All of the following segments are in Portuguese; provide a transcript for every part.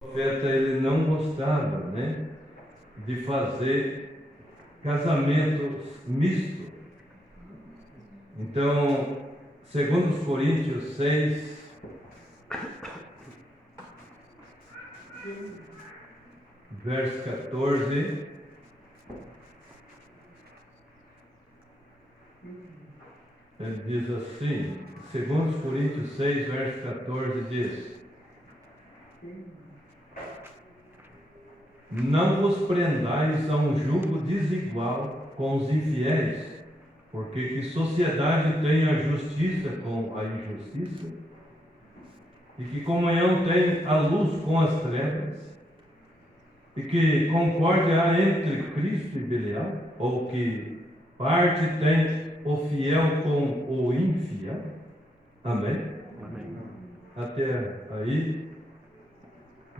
profeta ele não gostava, né, de fazer casamentos mistos. Então, segundo os Coríntios 6, verso 14, ele diz assim, segundo os Coríntios 6, verso 14, diz: não vos prendais a um jugo desigual com os infiéis, porque que sociedade tem a justiça com a injustiça? E que comunhão tem a luz com as trevas? E que concórdia há entre Cristo e Belial? Ou que parte tem o fiel com o infiel? Amém? Amém. Até aí.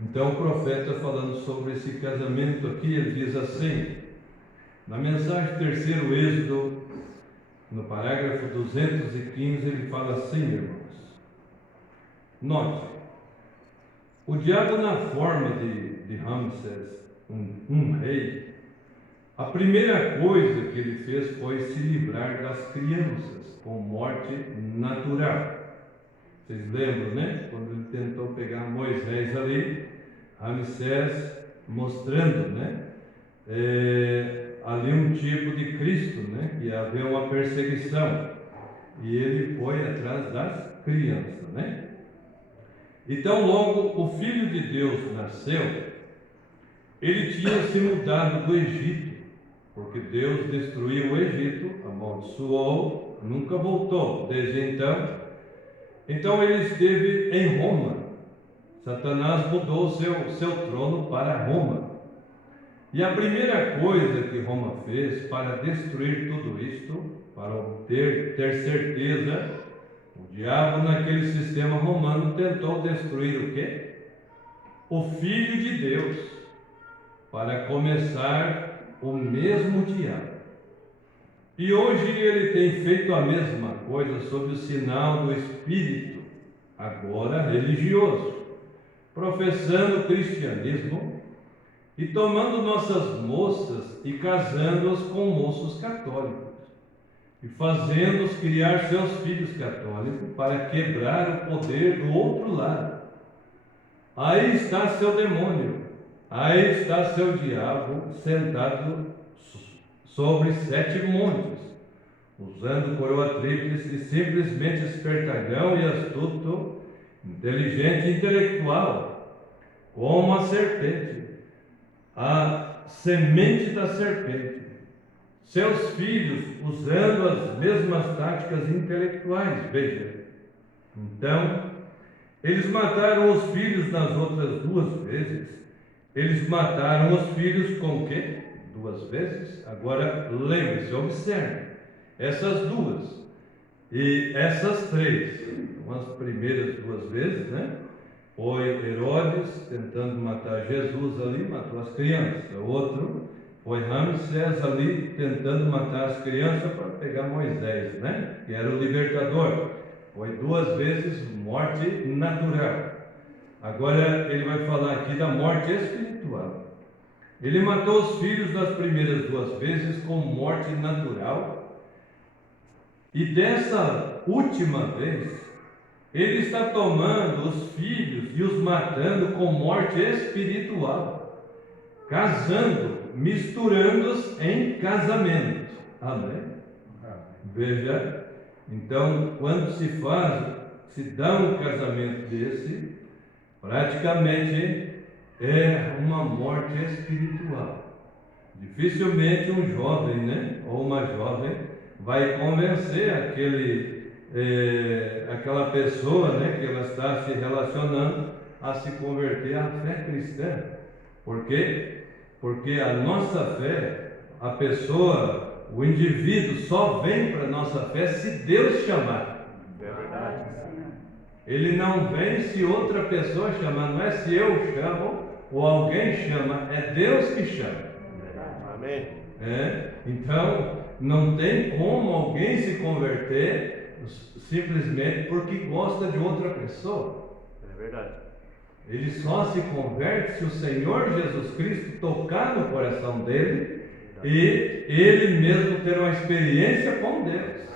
Então o profeta, falando sobre esse casamento aqui, ele diz assim, na mensagem terceiro Êxodo, no parágrafo 215, ele fala assim, irmãos: note, o diabo, na forma de Ramsés, um rei, a primeira coisa que ele fez foi se livrar das crianças com morte natural. Vocês lembram, né? Quando ele tentou pegar Moisés ali, Ramsés mostrando, né? Ali um tipo de Cristo, né? Que havia uma perseguição. E ele foi atrás das crianças, né? Então, logo o Filho de Deus nasceu, ele tinha se mudado do Egito, porque Deus destruiu o Egito, amaldiçoou, nunca voltou desde então. Então ele esteve em Roma. Satanás mudou o seu trono para Roma. E a primeira coisa que Roma fez para destruir tudo isto, para ter certeza, o diabo naquele sistema romano tentou destruir o quê? O Filho de Deus, para começar o mesmo diabo. E hoje ele tem feito a mesma coisa sob o sinal do Espírito, agora religioso, professando o cristianismo e tomando nossas moças e casando-as com moços católicos e fazendo-os criar seus filhos católicos para quebrar o poder do outro lado. Aí está seu demônio, aí está seu diabo sentado sobre 7 montes, usando coroa tríplice, simplesmente espertalhão e astuto, inteligente e intelectual, como a serpente, a semente da serpente. Seus filhos usando as mesmas táticas intelectuais, veja. Então, eles mataram os filhos nas outras 2 vezes. Eles mataram os filhos com o quê? 2 vezes. Agora, lembre-se, observe. Essas 2 e essas 3. Então, as primeiras 2 vezes, né? Foi Herodes tentando matar Jesus ali, matou as crianças. O outro foi Ramsés ali tentando matar as crianças para pegar Moisés, né? Que era o libertador. Foi 2 vezes morte natural. Agora ele vai falar aqui da morte espiritual. Ele matou os filhos das primeiras 2 vezes com morte natural. E dessa última vez, ele está tomando os filhos e os matando com morte espiritual, casando, misturando-os em casamento. Amém? Veja, então, quando se dá um casamento desse, praticamente é uma morte espiritual. Dificilmente um jovem, né, ou uma jovem vai convencer aquela pessoa, né, que ela está se relacionando a se converter à fé cristã. Por quê? Porque a nossa fé, a pessoa, o indivíduo só vem para a nossa fé se Deus chamar. É verdade. Ele não vem se outra pessoa chamar, não é se eu chamo ou alguém chama, é Deus que chama. Amém. Então, não tem como alguém se converter simplesmente porque gosta de outra pessoa. É verdade. Ele só se converte se o Senhor Jesus Cristo tocar no coração dele e ele mesmo ter uma experiência com Deus.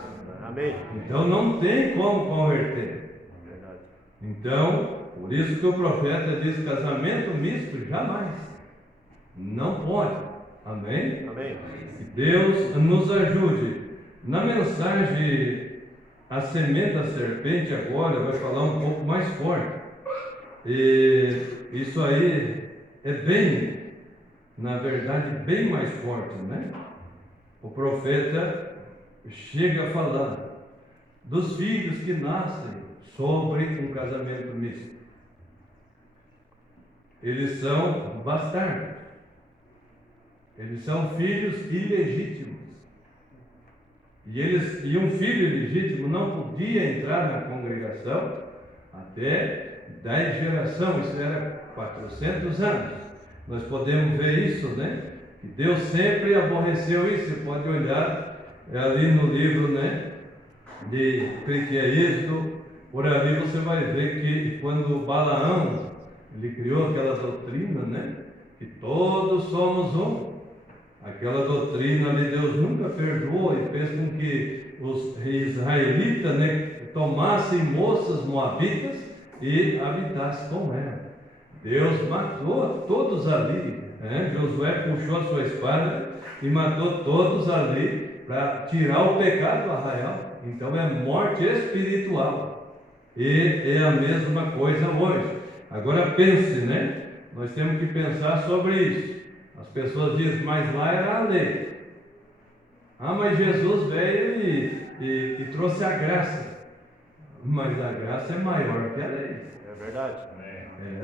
Amém. Então não tem como converter. Verdade. Então, por isso que o profeta diz: casamento misto jamais. Não pode. Amém? Amém. Que Deus nos ajude. Na mensagem A Semente da Serpente, agora vai falar um pouco mais forte. E isso aí é bem, na verdade, bem mais forte, né? O profeta chega a falar dos filhos que nascem sobre um casamento misto. Eles são bastardos. Eles são filhos ilegítimos. E um filho ilegítimo não podia entrar na congregação até 10 gerações, isso era 400 anos. Nós podemos ver isso, né? Que Deus sempre aborreceu isso. Você pode olhar ali no livro, né? Que é Êxodo, por ali você vai ver que quando Balaão, ele criou aquela doutrina, né? Que todos somos um. Aquela doutrina ali Deus nunca perdoou e fez com que os israelitas, né, tomassem moças moabitas e habitassem com ela. Deus matou todos ali, né? Josué puxou a sua espada e matou todos ali para tirar o pecado do arraial. Então é morte espiritual. E é a mesma coisa hoje. Agora pense, né? Nós temos que pensar sobre isso. As pessoas dizem: mas lá era a lei. Ah, mas Jesus veio e trouxe a graça. Mas a graça é maior que a lei. É verdade.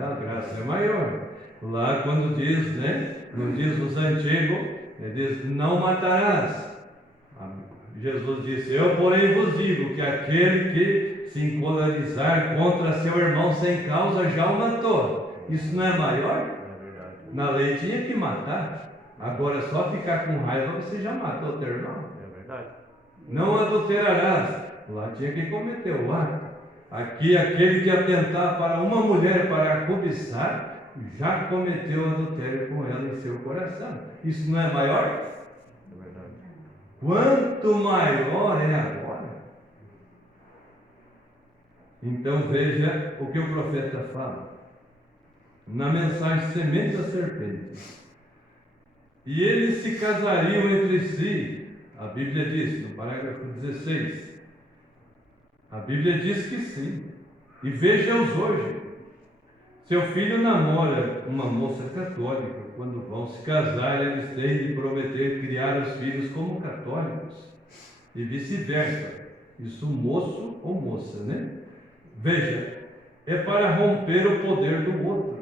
A graça é maior. Lá quando diz, né? Não diz os antigos, ele diz: não matarás. Jesus disse: eu porém vos digo que aquele que se encolerizar contra seu irmão sem causa já o matou. Isso não é maior? Na lei tinha que matar. Agora só ficar com raiva você já matou teu irmão. É verdade. Não adulterarás. Lá tinha que cometer o ato. Aqui aquele que atentar para uma mulher para cobiçar já cometeu adultério com ela em seu coração. Isso não é maior? É verdade. Quanto maior é agora. Então veja o que o profeta fala na mensagem Semente da Serpente. E eles se casariam entre si. A Bíblia diz, no parágrafo 16, a Bíblia diz que sim. E veja-os hoje. Seu filho namora uma moça católica. Quando vão se casar, eles têm de prometer criar os filhos como católicos. E vice-versa. Isso moço ou moça, né? Veja, é para romper o poder do outro.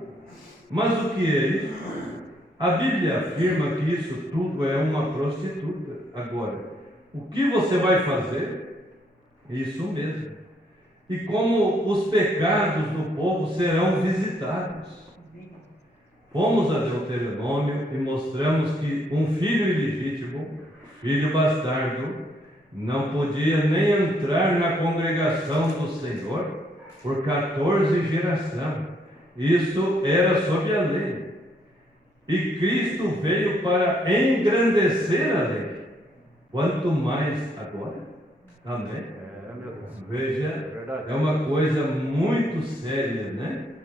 Mas o que é isso? A Bíblia afirma que isso tudo é uma prostituta. Agora, o que você vai fazer? Isso mesmo. E como os pecados do povo serão visitados. Fomos a Deuteronômio e mostramos que um filho ilegítimo, filho bastardo, não podia nem entrar na congregação do Senhor por 14 gerações. Isso era sob a lei. E Cristo veio para engrandecer a lei. Quanto mais agora. Amém? Meu Deus. Veja, verdade. é uma coisa muito séria, né?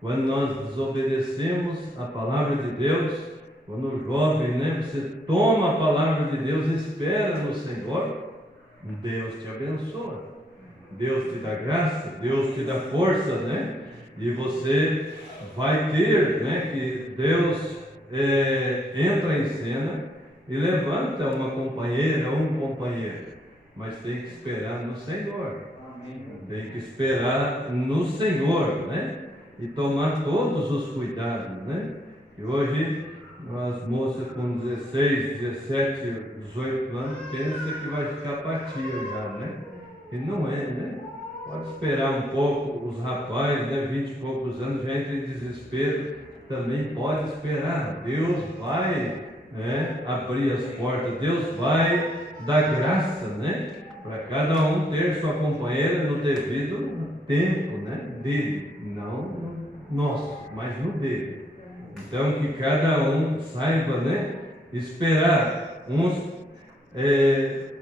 Quando nós desobedecemos a palavra de Deus, quando o jovem, né, você toma a palavra de Deus, espera no Senhor, Deus te abençoa. Deus te dá graça, Deus te dá força, né? E você vai ter, né, que Deus entra em cena e levanta uma companheira ou um companheiro. Mas tem que esperar no Senhor. Amém. Tem que esperar no Senhor, né? E tomar todos os cuidados, né? E hoje, as moças com 16, 17, 18 anos pensam que vai ficar patia já, né? E não é, né? Pode esperar um pouco, os rapazes, né, 20 e poucos anos, já entram em desespero, também pode esperar. Deus vai, né, abrir as portas, Deus vai dar graça, né, para cada um ter sua companheira no devido tempo, né, dele, não nosso, mas no dele. Então que cada um saiba, né, esperar uns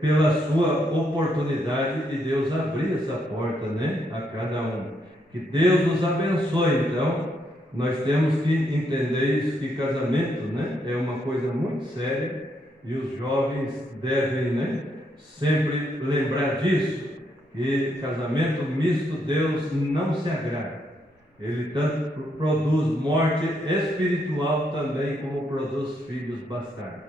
pela sua oportunidade e Deus abrir essa porta, né, a cada um. Que Deus nos abençoe. Então nós temos que entender isso, que casamento, né, é uma coisa muito séria e os jovens devem, né, sempre lembrar disso, que casamento misto Deus não se agrada. Ele tanto produz morte espiritual também como produz filhos bastardos.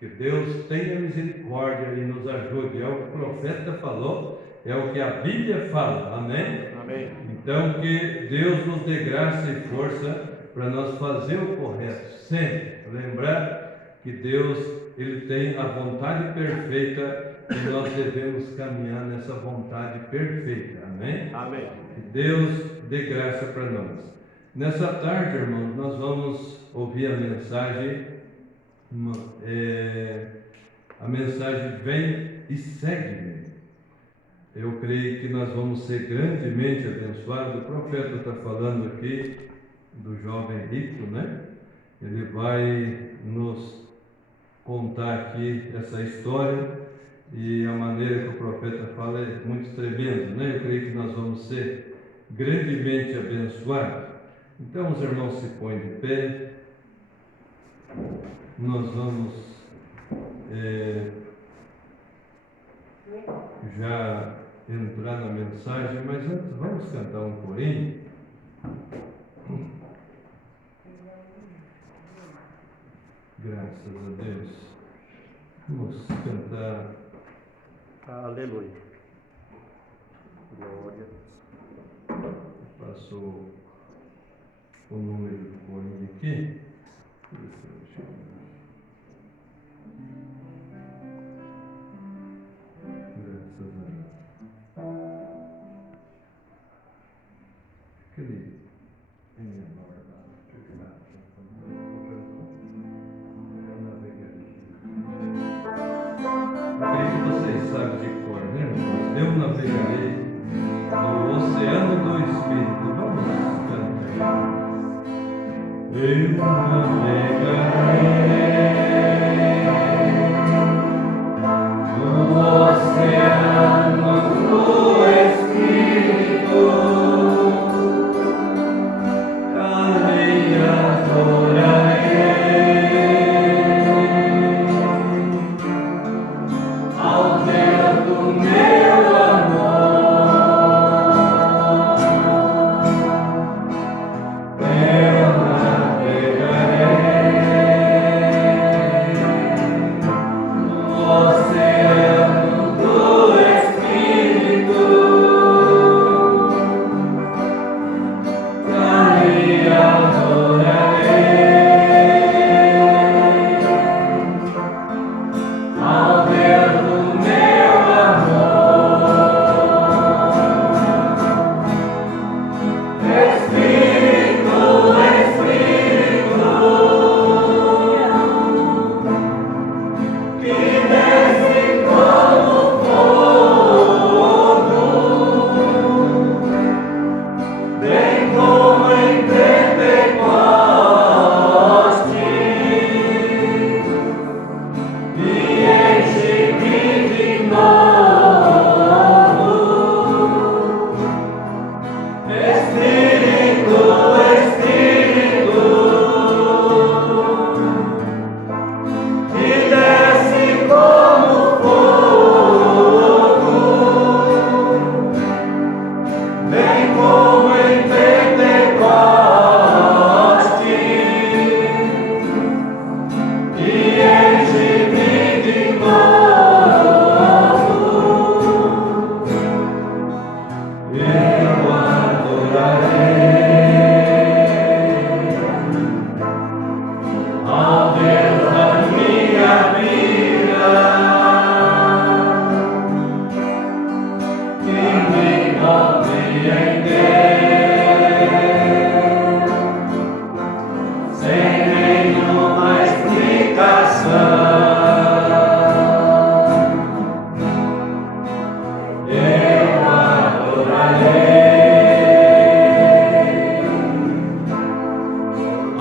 Que Deus tenha misericórdia e nos ajude. É o que o profeta falou, é o que a Bíblia fala. Amém? Amém. Então que Deus nos dê graça e força para nós fazer o correto. Sempre lembrar que Deus, Ele tem a vontade perfeita e nós devemos caminhar nessa vontade perfeita. Amém? Amém. Que Deus dê graça para nós. Nessa tarde, irmãos, nós vamos ouvir a mensagem. A mensagem vem e segue-me. Eu creio que nós vamos ser grandemente abençoados. O profeta está falando aqui do jovem rico, né? Ele vai nos contar aqui essa história e a maneira que o profeta fala é muito tremenda, né? Eu creio que nós vamos ser grandemente abençoados. Então os irmãos se põem de pé. Nós vamos já entrar na mensagem, mas antes vamos cantar um corinho. Graças a Deus. Vamos cantar. Aleluia. Glória. Passou o número do corinho aqui. Graças a Deus. Aquele em menor lá. Acredito que vocês sabem de cor, né, irmãos? Eu navegarei no oceano do Espírito. Vamos cantar. Eu navegarei no oceano do Espírito, cantarei, adorarei ao Deus do meu amor. Eu navegarei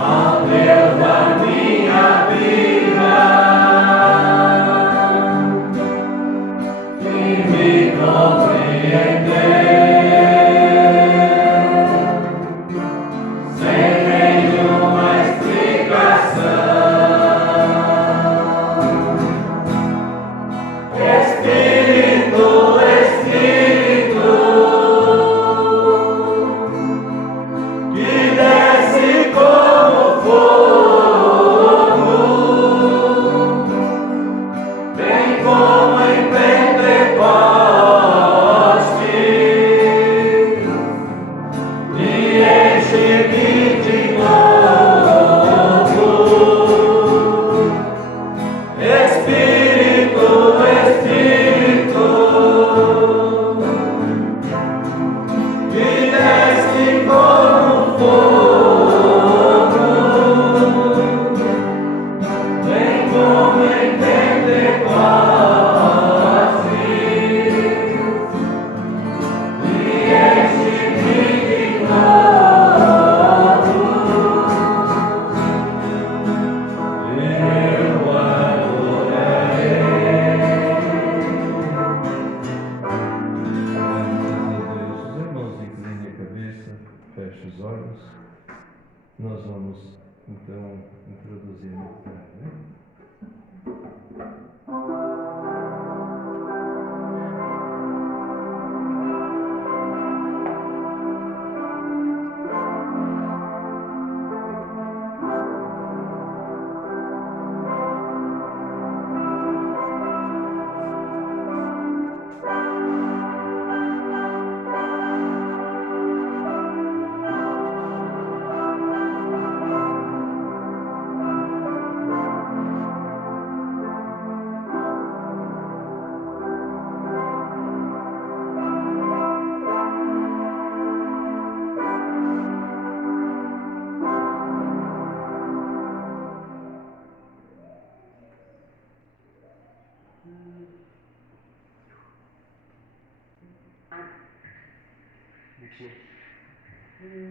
ao Deus da minha vida, que me compreendeu, sem nenhuma explicação. Espírito, Espírito, que desce como fogo, vem como em Pentecoste, e enche-me de novo. Espírito, Espírito, que desce como fogo, vem como em Pentecoste, e enche-me de novo. Eu adorarei. Os irmãos inclinem a cabeça, fechem os olhos. Nós vamos então introduzir o altar, né?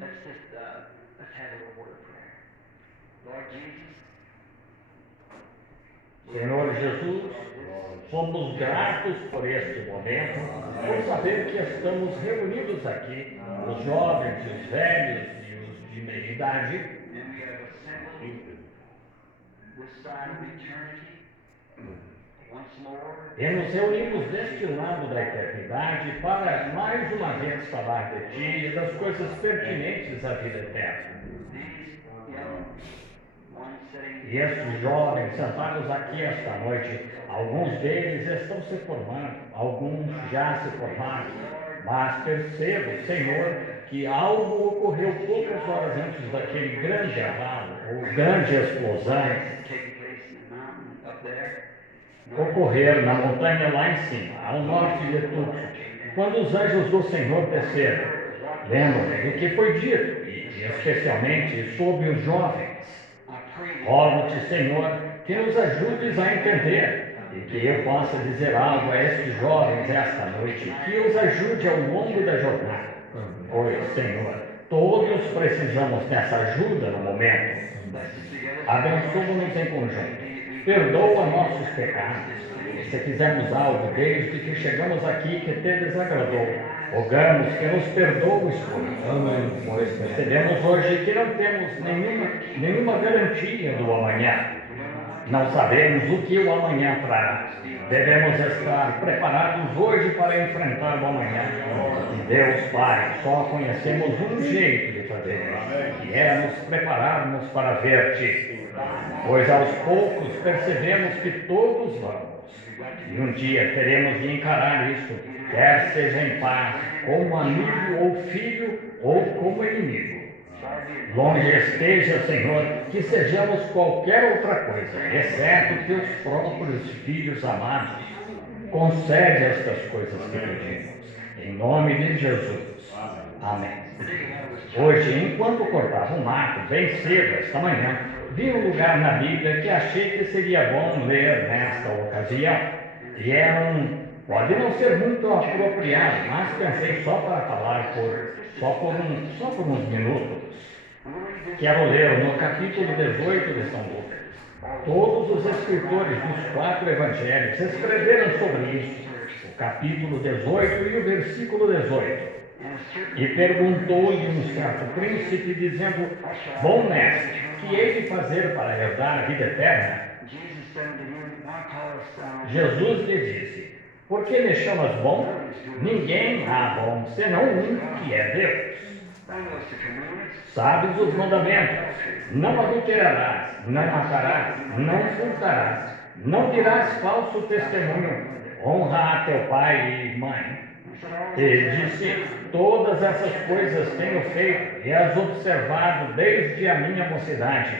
Let's have a little word of prayer. Lord Jesus, Senhor Jesus, somos gratos por este momento, por saber que estamos reunidos aqui, os jovens, os velhos e os de meia idade, and we have assembled this side of eternity once more. E nos reunimos deste lado da eternidade para mais uma vez falar de Ti e das coisas pertinentes à vida eterna. E estes jovens sentados aqui esta noite, alguns deles estão se formando, alguns já se formaram, mas percebo, Senhor, que algo ocorreu poucas horas antes daquele grande abalo, ou grande explosão, ocorrer na montanha lá em cima, ao norte de tudo, quando os anjos do Senhor desceram. Lembram do que foi dito, e especialmente sobre os jovens. Rogo-te, Senhor, que nos ajudes a entender e que eu possa dizer algo a estes jovens esta noite, que os ajude ao longo da jornada. Pois, Senhor, todos precisamos dessa ajuda no momento. Abençoa-nos em conjunto. Perdoa nossos pecados. E se fizermos algo desde que chegamos aqui que te desagradou, rogamos que nos perdoes por isso. Pois percebemos hoje que não temos nenhuma garantia do amanhã. Não sabemos o que o amanhã trará. Devemos estar preparados hoje para enfrentar o amanhã. E Deus Pai, só conhecemos um jeito de fazer isso, que é nos prepararmos para ver-te. Pois aos poucos percebemos que todos vamos. E um dia teremos de encarar isso, quer seja em paz, como amigo ou filho, ou como inimigo. Longe esteja, Senhor, que sejamos qualquer outra coisa, exceto teus próprios filhos amados. Concede estas coisas que pedimos. Em nome de Jesus. Amém. Hoje, enquanto cortava o mato, bem cedo esta manhã, vi um lugar na Bíblia que achei que seria bom ler nesta ocasião. E pode não ser muito apropriado, mas pensei só para falar só por uns minutos. Quero ler no capítulo 18 de São Lucas. Todos os escritores dos 4 evangelhos escreveram sobre isso. O capítulo 18 e o versículo 18. E perguntou-lhe um certo príncipe, dizendo: Bom mestre, que hei de fazer para herdar a vida eterna? Jesus lhe disse: Por que me chamas bom? Ninguém há bom, senão um, que é Deus. Sabes os mandamentos: não adulterarás, não matarás, não furtarás, não dirás falso testemunho, honra a teu pai e mãe. E disse: Todas essas coisas tenho feito e as observado desde a minha mocidade.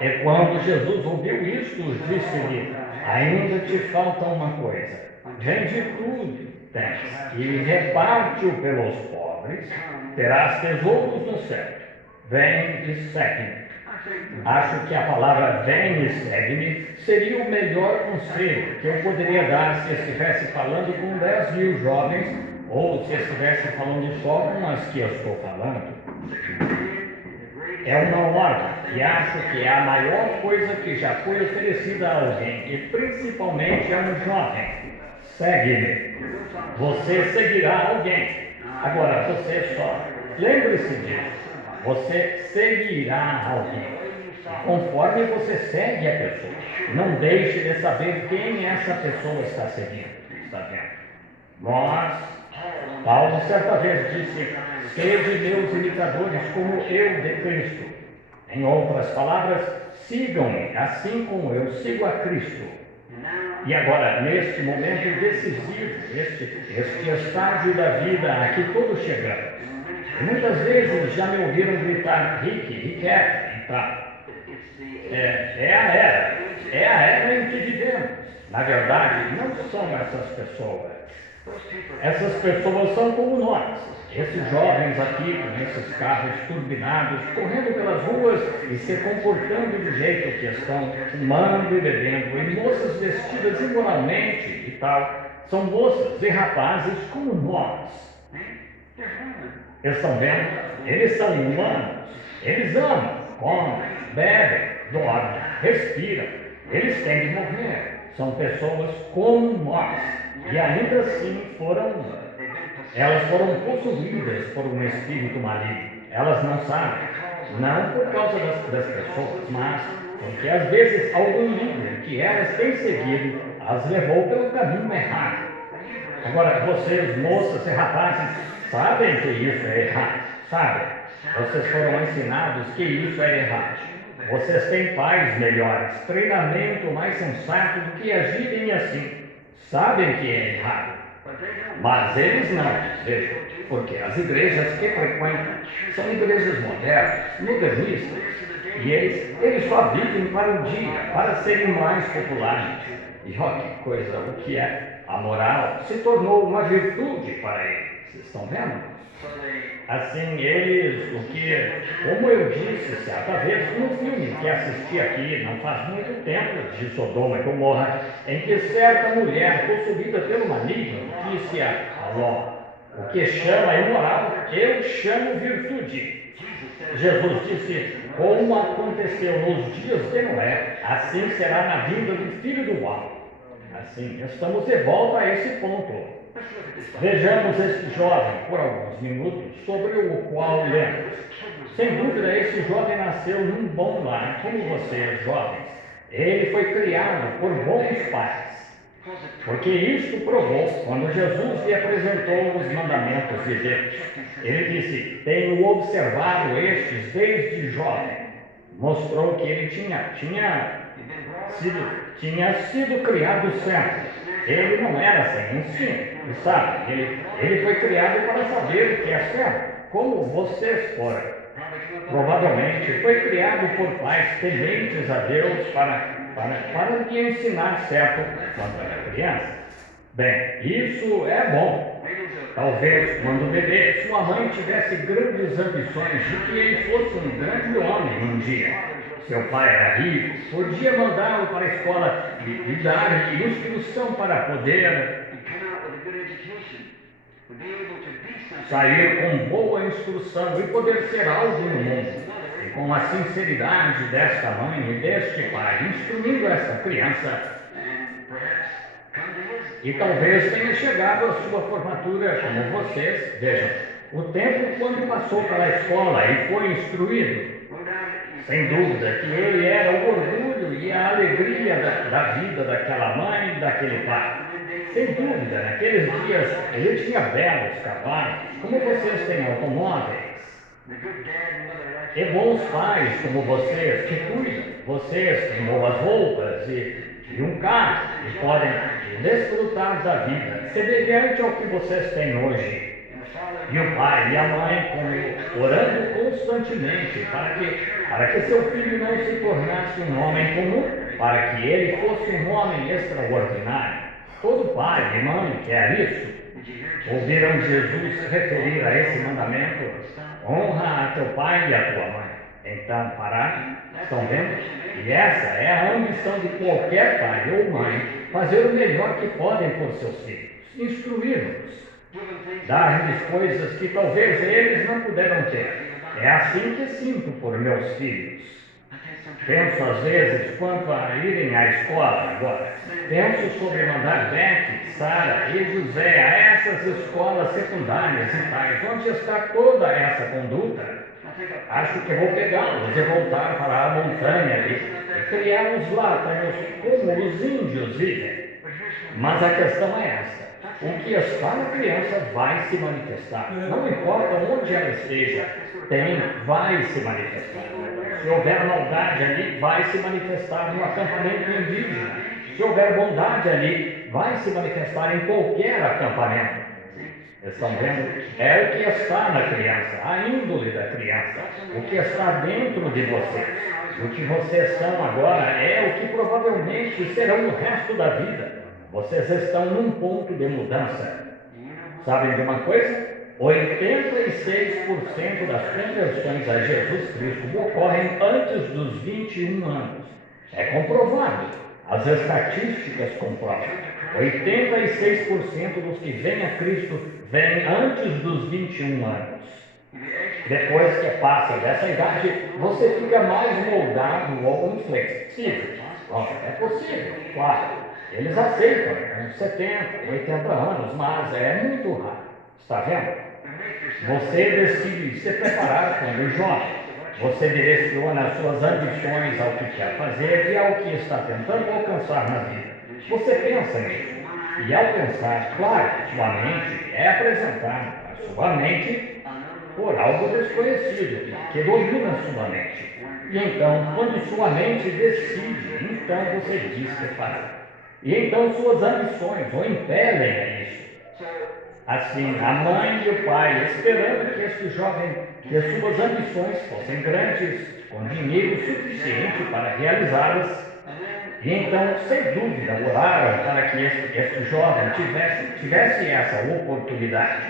E quando Jesus ouviu isto, disse-lhe: Ainda te falta uma coisa. Vende tudo tens e reparte-o pelos pobres, terás tesouros no céu. Vem e segue-me. Acho que a palavra vem e segue-me seria o melhor conselho que eu poderia dar se estivesse falando com 10.000 jovens ou se estivesse falando só com as que eu estou falando. É uma ordem e acho que é a maior coisa que já foi oferecida a alguém, e principalmente a um jovem. Segue-me. Você seguirá alguém. Agora, você só. Lembre-se disso. Você seguirá alguém. Conforme você segue a pessoa, não deixe de saber quem essa pessoa está seguindo. Está vendo? Paulo certa vez disse: Sede meus imitadores como eu de Cristo. Em outras palavras, sigam-me, assim como eu sigo a Cristo. E agora, neste momento decisivo, este estágio da vida a que todos chegamos, muitas vezes já me ouviram gritar: Rick, Riquete, então. É a era em que vivemos. Na verdade, não são essas pessoas. Essas pessoas são como nós. Esses jovens aqui, com esses carros turbinados, correndo pelas ruas e se comportando do jeito que estão, fumando e bebendo, e moças vestidas imoralmente e tal, são moças e rapazes como nós. Estão vendo? Eles são humanos. Eles amam, comem, bebem, dormem, respiram. Eles têm de morrer. São pessoas como nós. E ainda assim elas foram possuídas por um espírito maligno. Elas não sabem, não por causa das pessoas, mas porque às vezes algum líder que elas têm seguido as levou pelo caminho errado. Agora, vocês, moças e rapazes, sabem que isso é errado, sabem? Vocês foram ensinados que isso é errado. Vocês têm pais melhores, treinamento mais sensato do que agirem assim. Sabem que é errado, mas eles não, vejam, porque as igrejas que frequentam são igrejas modernas, modernistas, e eles só vivem para o dia, para serem mais populares. E olha que coisa, o que é a moral se tornou uma virtude para eles. Vocês estão vendo? Assim, como eu disse certa vez num filme que assisti aqui não faz muito tempo, de Sodoma e Gomorra, em que certa mulher possuída pelo maligno disse a Ló: o que chama imoral, eu chamo virtude. Jesus disse: como aconteceu nos dias de Noé, assim será na vinda do Filho do Homem. Assim, estamos de volta a esse ponto. Vejamos este jovem por alguns minutos, sobre o qual lemos. Sem dúvida, esse jovem nasceu num bom lar, como vocês, jovens. Ele foi criado por bons pais. Porque isto provou quando Jesus lhe apresentou os mandamentos de Deus. Ele disse: tenho observado estes desde jovem. Mostrou que ele tinha sido criado certo. Ele não era sem ensino, sabe? Ele foi criado para saber o que é certo, como vocês foram. Provavelmente foi criado por pais tementes a Deus para lhe ensinar certo quando era criança. Bem, isso é bom. Talvez, quando bebê, sua mãe tivesse grandes ambições de que ele fosse um grande homem um dia. Seu pai era rico, podia mandá-lo para a escola e dar-lhe instrução para poder sair com boa instrução e poder ser algo no mundo. E com a sinceridade desta mãe e deste pai, instruindo esta criança, e talvez tenha chegado a sua formatura como vocês, vejam, o tempo quando passou pela escola e foi instruído. Sem dúvida que ele era o orgulho e a alegria da vida daquela mãe e daquele pai. Sem dúvida, naqueles dias ele tinha belos cavalos, como vocês têm automóveis. E bons pais como vocês, que cuidam. Vocês têm boas roupas e um carro, e podem desfrutar da vida, semelhante ao que vocês têm hoje. E o pai e a mãe orando constantemente para que seu filho não se tornasse um homem comum, para que ele fosse um homem extraordinário. Todo pai e mãe quer isso. Ouviram Jesus se referir a esse mandamento: honra a teu pai e a tua mãe. Então, pararam, estão vendo? E essa é a ambição de qualquer pai ou mãe, fazer o melhor que podem por seus filhos, instruí-los, dar-lhes coisas que talvez eles não puderam ter. É assim que sinto por meus filhos. Penso às vezes quanto a irem à escola agora. Penso sobre mandar Beck, Sara e José a essas escolas secundárias e tais, onde está toda essa conduta. Acho que vou pegá-los e voltar para a montanha e criá-los lá como os índios vivem. Mas a questão é esta: o que está na criança vai se manifestar. Não importa onde ela esteja, vai se manifestar. Se houver maldade ali, vai se manifestar no acampamento indígena. Se houver bondade ali, vai se manifestar em qualquer acampamento. Estão vendo? É o que está na criança, a índole da criança, o que está dentro de vocês. O que vocês são agora é o que provavelmente serão o resto da vida. Vocês estão num ponto de mudança. Sabem de uma coisa? 86% das conversões a Jesus Cristo ocorrem antes dos 21 anos. É comprovado. As estatísticas comprovam. 86% dos que vêm a Cristo vêm antes dos 21 anos. Depois que passa dessa idade, você fica mais moldado ou inflexível. Bom, é possível, claro. Eles aceitam uns 70, 80 anos, mas é muito raro. Está vendo? Você decide se preparar quando jovem. Você direciona as suas ambições ao que quer fazer e ao que está tentando alcançar na vida. Você pensa nisso. E ao pensar, claro, sua mente é apresentada à sua mente por algo desconhecido, que domina sua mente. E então, quando sua mente decide, então você diz que fará. E então suas ambições o impelem a isso. Assim, a mãe e o pai, esperando que este jovem, que as suas ambições fossem grandes, com dinheiro suficiente para realizá-las, e então, sem dúvida, oraram para que este jovem tivesse essa oportunidade.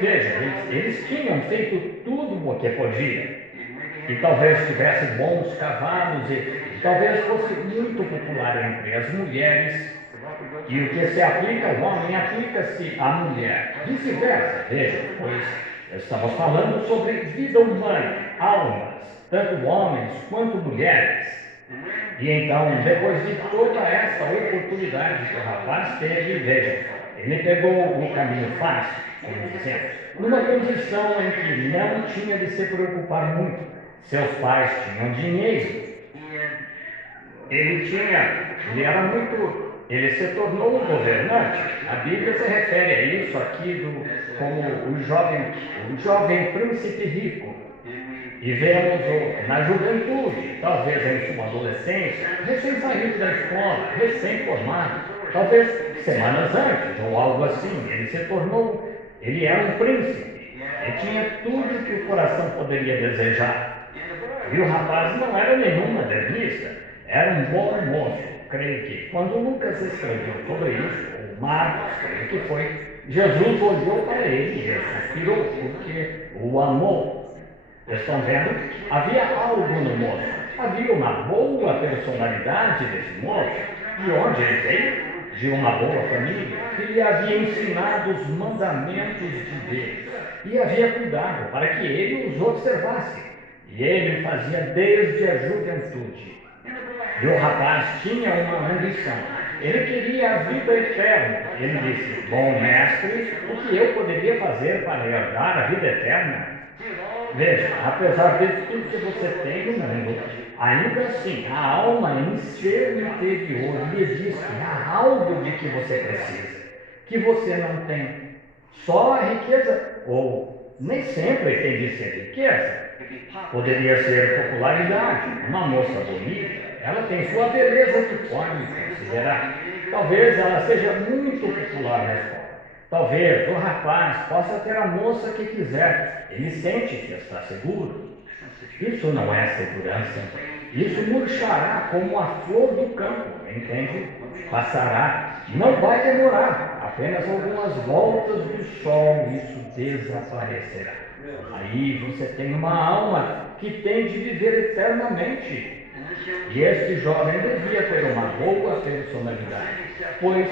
Veja, eles tinham feito tudo o que podiam. E talvez tivesse bons cavalos e talvez fosse muito popular entre as mulheres. E o que se aplica ao homem, aplica-se à mulher. Vice-versa, veja, pois estamos falando sobre vida humana, almas, tanto homens quanto mulheres. E então, depois de toda essa oportunidade que o rapaz teve, veja, ele pegou o caminho fácil, como dizemos, numa condição em que não tinha de se preocupar muito. Seus pais tinham dinheiro. Ele se tornou um governante. A Bíblia se refere a isso aqui como o jovem príncipe rico. E vemos na juventude, talvez em sua adolescência, recém-saído da escola, recém-formado, talvez semanas antes ou algo assim, ele era um príncipe e tinha tudo que o coração poderia desejar. E o rapaz não era nenhum modernista, era um bom moço. Creio que quando Lucas escreveu sobre isso, ou Marcos, creio que foi, Jesus olhou para ele e suspirou porque o amou. Estão vendo? Havia algo no moço. Havia uma boa personalidade desse moço. De onde ele veio? de uma boa família, que lhe havia ensinado os mandamentos de Deus e havia cuidado para que ele os observasse. E ele fazia desde a juventude. E o rapaz tinha uma ambição. Ele queria a vida eterna. Ele disse: bom mestre, o que eu poderia fazer para herdar a vida eterna? Veja, apesar de tudo que você tem no mundo, ainda assim, a alma em seu interior lhe diz que há algo de que você precisa, que você não tem. Só a riqueza, ou nem sempre tem de ser riqueza. Poderia ser popularidade, uma moça bonita, ela tem sua beleza que pode considerar. Talvez ela seja muito popular na escola. Talvez o rapaz possa ter a moça que quiser, ele sente que está seguro. Isso não é segurança. Isso murchará como a flor do campo, entende? Passará, não vai demorar, apenas algumas voltas do sol, isso desaparecerá. Aí você tem uma alma que tem de viver eternamente. E este jovem devia ter uma boa personalidade, pois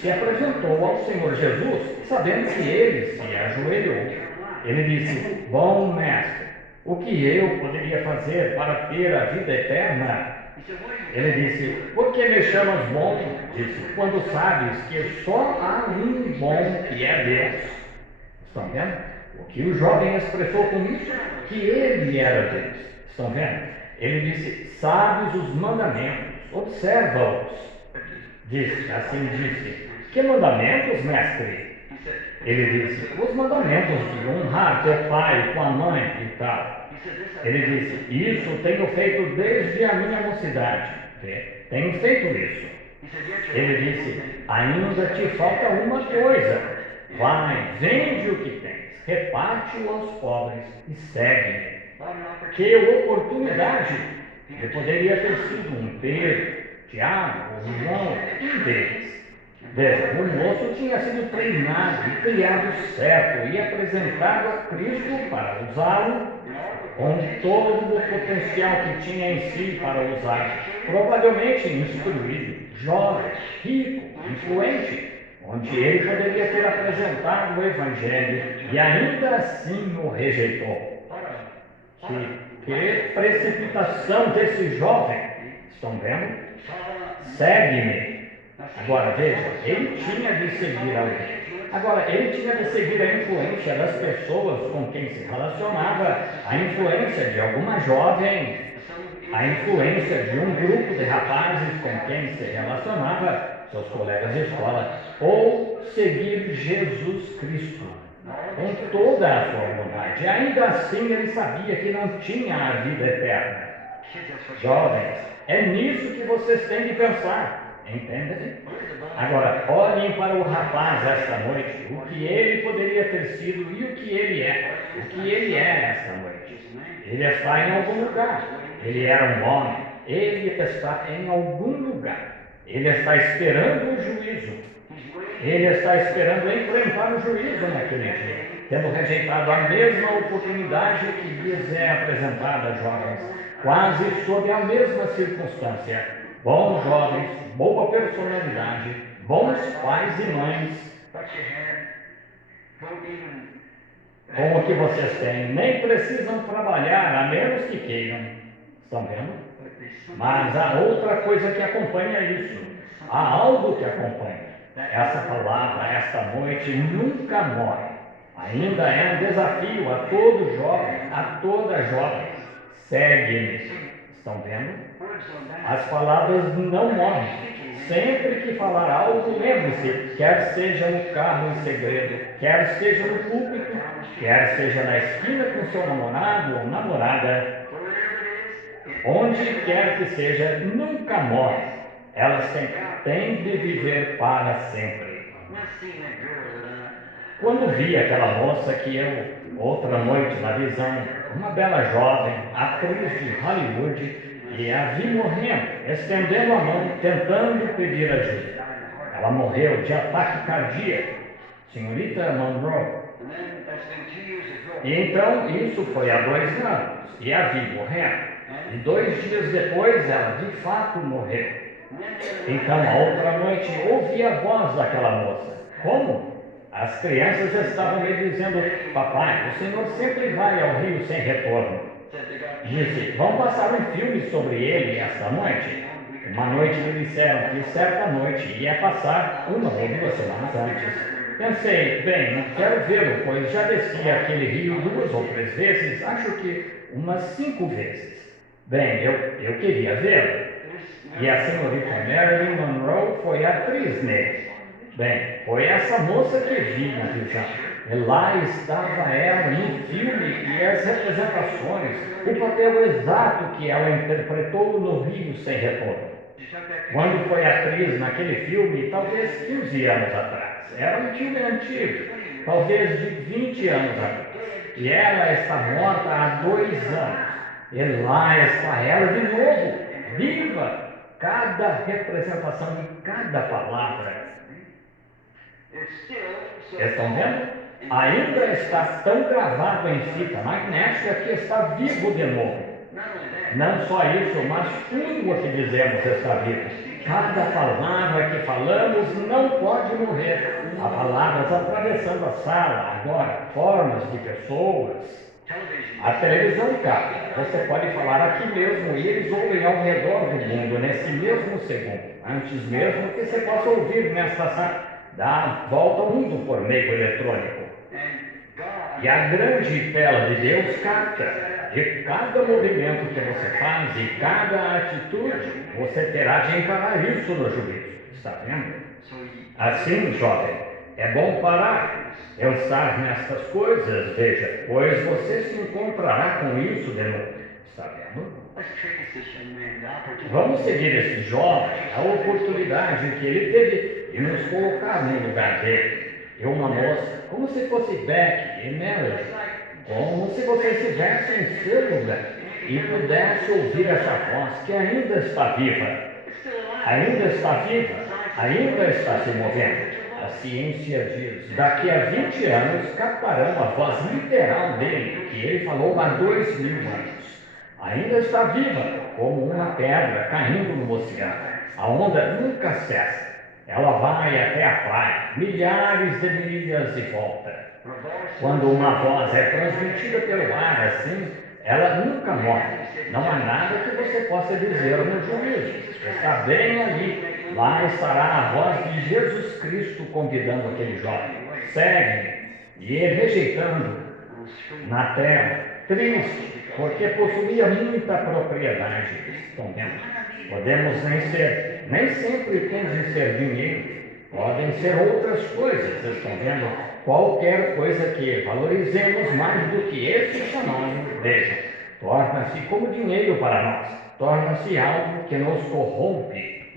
se apresentou ao Senhor Jesus, sabendo que ele se ajoelhou. Ele disse: bom mestre, o que eu poderia fazer para ter a vida eterna? Ele disse: por que me chamas bom? Disse: quando sabes que só há um bom, que é Deus. Estão vendo? O que o jovem expressou com isso? Que ele era Deus. Estão vendo? Ele disse: sabes os mandamentos, observa-os. Disse: que mandamentos, mestre? Ele disse: os mandamentos de honrar teu pai, tua mãe e tal. Ele disse: isso tenho feito desde a minha mocidade. Tenho feito isso. Ele disse: ainda te falta uma coisa. Vai, vende o que tens, reparte-o aos pobres e segue-me. Que oportunidade! Ele poderia ter sido um Pedro, Tiago ou João, um deles. Veja, o moço tinha sido treinado e criado certo e apresentado a Cristo para usá-lo com todo o potencial que tinha em si para usar. Provavelmente instruído, jovem, rico, influente, onde ele poderia ter apresentado o Evangelho e ainda assim o rejeitou. Que precipitação desse jovem! Estão vendo? Segue-me. Agora veja, ele tinha de seguir alguém. Agora, ele tinha de seguir a influência das pessoas com quem se relacionava, a influência de alguma jovem, a influência de um grupo de rapazes com quem se relacionava, seus colegas de escola, ou seguir Jesus Cristo com toda a sua vontade. Ainda assim ele sabia que não tinha a vida eterna. Jovens, é nisso que vocês têm de pensar, entendem? Agora, olhem para o rapaz esta noite, o que ele poderia ter sido e o que ele é. O que ele é esta noite. Ele está em algum lugar. Ele era um homem. Ele está em algum lugar. Ele está esperando o juízo. Ele está esperando enfrentar o juízo naquele dia, tendo rejeitado a mesma oportunidade que lhes é apresentada, jovens, quase sob a mesma circunstância. Bons jovens, boa personalidade, bons pais e mães, com o que vocês têm, nem precisam trabalhar, a menos que queiram. Estão vendo? Mas há outra coisa que acompanha isso. Há algo que acompanha. Essa palavra, esta noite, nunca morre. Ainda é um desafio a todo jovem, a toda jovem. Segue-me. Estão vendo? As palavras não morrem. Sempre que falar algo, lembre-se, quer seja no carro em segredo, quer seja no púlpito, quer seja na esquina com seu namorado ou namorada, onde quer que seja, nunca morre. Elas têm de viver para sempre. Quando vi aquela moça que eu, outra noite na visão, uma bela jovem, atriz de Hollywood, e a vi morrendo, estendendo a mão, tentando pedir ajuda. Ela morreu de ataque cardíaco, senhorita Monroe. E então, isso foi há 2 anos, e a vi morrendo. E 2 dias depois, ela de fato morreu. Então, a outra noite, ouvi a voz daquela moça. Como? As crianças estavam me dizendo: papai, o senhor sempre vai ao rio sem retorno. Disse: vamos passar um filme sobre ele esta noite. Uma noite me disseram que certa noite ia passar 1 ou 2 semanas antes. Pensei: bem, não quero vê-lo, pois já desci aquele rio 2 ou 3 vezes, acho que umas 5 vezes. Bem, eu queria vê-lo. E a senhorita Marilyn Monroe foi atriz nele. Bem, foi essa moça que vi na visão. E lá estava ela no filme e as representações, o papel exato que ela interpretou no Rio Sem Retorno. Quando foi atriz naquele filme, talvez 15 anos atrás. Era um filme antigo, talvez de 20 anos atrás. E ela está morta há 2 anos. E lá está ela de novo, viva! Cada representação de cada palavra. Estão vendo? Ainda está tão gravado em fita magnética que está vivo de novo. Não só isso, mas tudo o que dizemos está vivo. Cada palavra que falamos não pode morrer. Há palavras atravessando a sala, agora, formas de pessoas. A televisão capta. Você pode falar aqui mesmo e eles ouvem ao redor do mundo nesse mesmo segundo. Antes mesmo que você possa ouvir nesta sala. Dá a volta ao mundo por meio eletrônico. E a grande tela de Deus capta. De cada movimento que você faz e cada atitude, você terá de encarar isso no juízo. Está vendo? Assim, jovem, é bom parar, pensar nestas coisas, veja, pois você se encontrará com isso de novo. Está vendo? Vamos seguir esse jovem, a oportunidade que ele teve de nos colocar no lugar dele. E uma moça, como se fosse Becky e Mary, como se você estivesse em seu lugar e pudesse ouvir essa voz que ainda está viva, ainda está se movendo. A ciência diz: daqui a 20 anos captarão a voz literal dele, que ele falou há 2000 anos. Ainda está viva, como uma pedra caindo no oceano. A onda nunca cessa. Ela vai até a praia, milhares de milhas e volta. Quando uma voz é transmitida pelo ar assim, ela nunca morre. Não há nada que você possa dizer no juízo. Está bem ali. Lá estará a voz de Jesus Cristo convidando aquele jovem. Segue-me. E ele rejeitando na terra, triste, porque possuía muita propriedade. Estão vendo? Podemos nem sempre tem de ser dinheiro. Podem ser outras coisas. Estão vendo? Qualquer coisa que valorizemos mais do que esse fenômeno, veja, torna-se como dinheiro para nós. Torna-se algo que nos corrompe.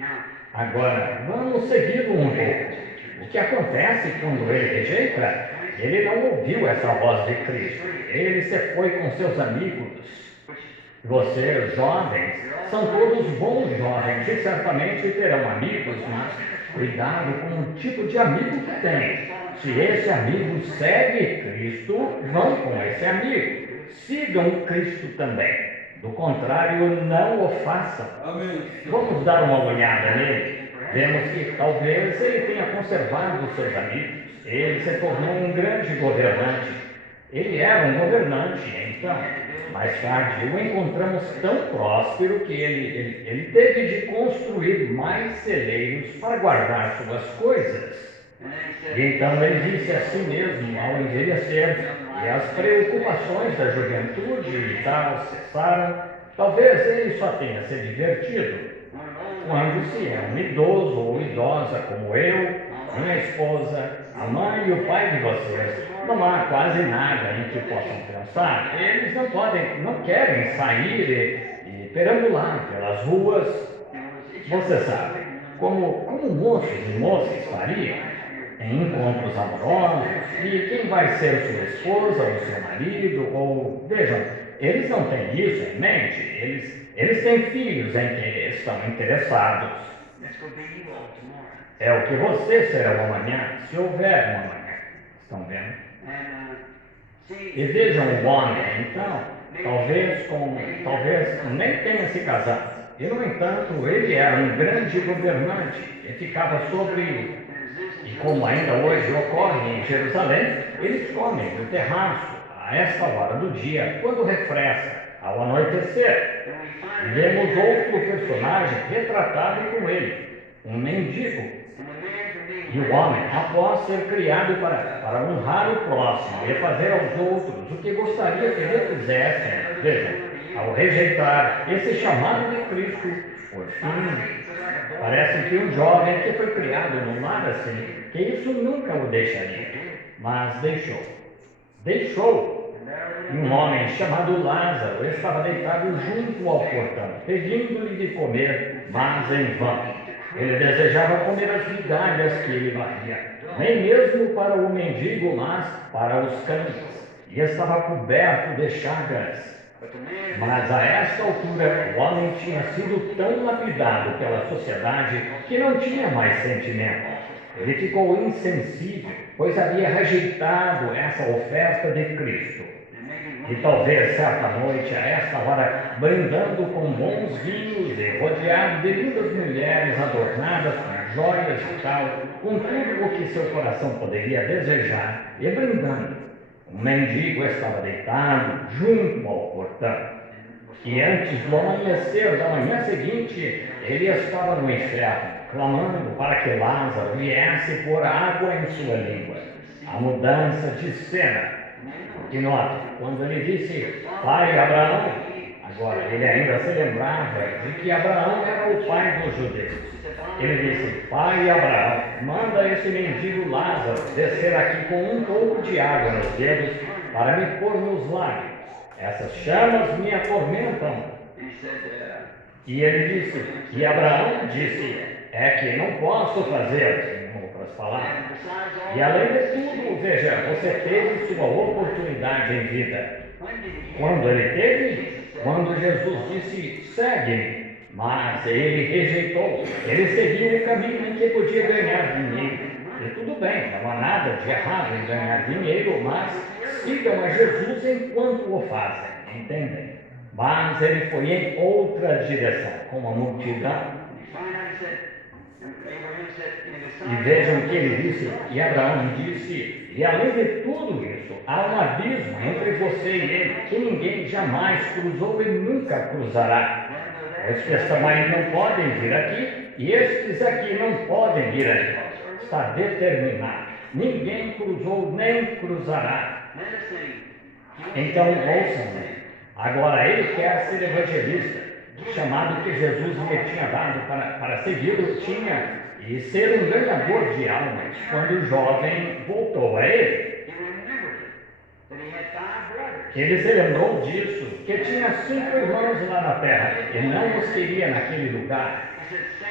Agora, vamos segui-lo um pouco. O que acontece quando ele rejeita? Ele não ouviu essa voz de Cristo. Ele se foi com seus amigos. Vocês, jovens, são todos bons jovens e certamente terão amigos, mas cuidado com o tipo de amigo que tem. Se esse amigo segue Cristo, vão com esse amigo. Sigam Cristo também. Do contrário, não o façam. Amém. Vamos dar uma olhada nele. Vemos que talvez ele tenha conservado seus amigos. Ele se tornou um grande governante. Ele era um governante, então. Mais tarde, o encontramos tão próspero que ele teve de construir mais celeiros para guardar suas coisas. E então ele disse a si mesmo, ao envelhecer, e as preocupações da juventude e tal cessaram. Talvez ele só tenha se divertido. Quando se é um idoso ou idosa como eu, minha esposa, a mãe e o pai de vocês, não há quase nada em que possam pensar. Eles não querem sair e perambular pelas ruas. Você sabe, como moços e moças fariam em encontros amorosos, e quem vai ser sua esposa ou seu marido, ou... Vejam, eles não têm isso em mente, eles têm filhos em que estão interessados. É o que você será amanhã, se houver uma amanhã. Estão vendo? E vejam o homem, então, talvez nem tenha se casado. E, no entanto, ele era um grande governante e ficava sobre, e como ainda hoje ocorre em Jerusalém, eles comem no terraço a esta hora do dia, quando refresca, ao anoitecer. E vemos outro personagem retratado com ele, um mendigo. E o homem, após ser criado para honrar o próximo e fazer aos outros o que gostaria que lhe fizessem, vejam, ao rejeitar esse chamado de Cristo, por fim, parece que um jovem que foi criado num lar assim, que isso nunca o deixaria, mas deixou. E um homem chamado Lázaro estava deitado junto ao portão, pedindo-lhe de comer, mas em vão. Ele desejava comer as migalhas que ele varria, nem mesmo para o mendigo, mas para os cães, e estava coberto de chagas. Mas a esta altura, o homem tinha sido tão lapidado pela sociedade que não tinha mais sentimento. Ele ficou insensível, pois havia rejeitado essa oferta de Cristo. E talvez certa noite, a esta hora, brindando com bons vinhos e rodeado de lindas mulheres adornadas com joias e tal, com tudo o que seu coração poderia desejar, e brindando, um mendigo estava deitado junto ao portão. E antes do amanhecer da manhã seguinte, ele estava no inferno, clamando para que Lázaro viesse pôr água em sua língua. A mudança de cena. E nota, quando ele disse, pai Abraão, agora ele ainda se lembrava de que Abraão era o pai dos judeus. Ele disse, pai Abraão, manda esse mendigo Lázaro descer aqui com um pouco de água nos dedos para me pôr nos lábios. Essas chamas me atormentam. E ele disse, e Abraão disse, é que não posso fazer, em outras palavras. E além de tudo, veja, você teve sua oportunidade em vida. Quando ele teve? Quando Jesus disse, segue-me. Mas ele rejeitou. Ele seguiu o caminho em que podia ganhar dinheiro. E tudo bem, não há nada de errado em ganhar dinheiro, mas sigam a Jesus enquanto o fazem, entendem? Mas ele foi em outra direção, com a multidão. E vejam o que ele disse, e Abraão disse, e além de tudo isso, há um abismo entre você e ele, que ninguém jamais cruzou e nunca cruzará. Os que estão aí não podem vir aqui, e estes aqui não podem vir aí. Está determinado. Ninguém cruzou nem cruzará. Então, ouçam-me. Agora, ele quer ser evangelista. O chamado que Jesus lhe tinha dado para segui-lo tinha e ser um ganhador de almas, quando o jovem voltou a ele. Ele se lembrou disso, que tinha 5 irmãos lá na terra e não os queria naquele lugar.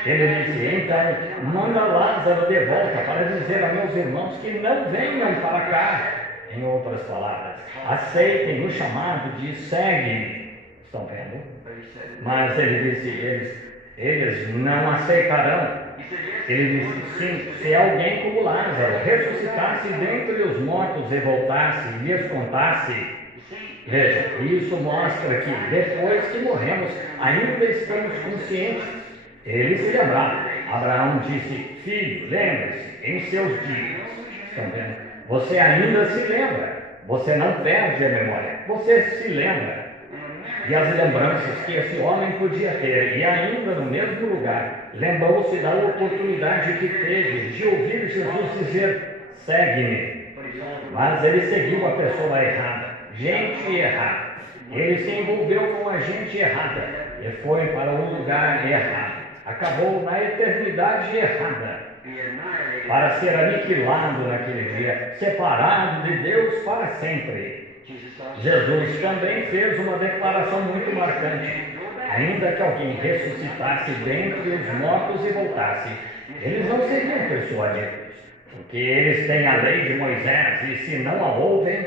Ele disse, então, manda Lázaro de volta para dizer a meus irmãos que não venham para cá. Em outras palavras, aceitem o chamado de segue-me. Estão vendo? Mas ele disse, eles não aceitarão. Ele disse, sim, se alguém como Lázaro ressuscitasse dentre os mortos e voltasse e lhes contasse. Veja, isso mostra que depois que morremos, ainda estamos conscientes. Ele se lembrava. Abraão disse, filho, lembre-se, em seus dias. Estão vendo? Você ainda se lembra. Você não perde a memória. Você se lembra. E as lembranças que esse homem podia ter, e ainda no mesmo lugar, lembrou-se da oportunidade que teve de ouvir Jesus dizer, segue-me. Mas ele seguiu a pessoa errada, gente errada. Ele se envolveu com a gente errada e foi para um lugar errado. Acabou na eternidade errada, para ser aniquilado naquele dia, separado de Deus para sempre. Jesus também fez uma declaração muito marcante. Ainda que alguém ressuscitasse dentre os mortos e voltasse, eles não seriam persuadidos, porque eles têm a lei de Moisés e se não a ouvem,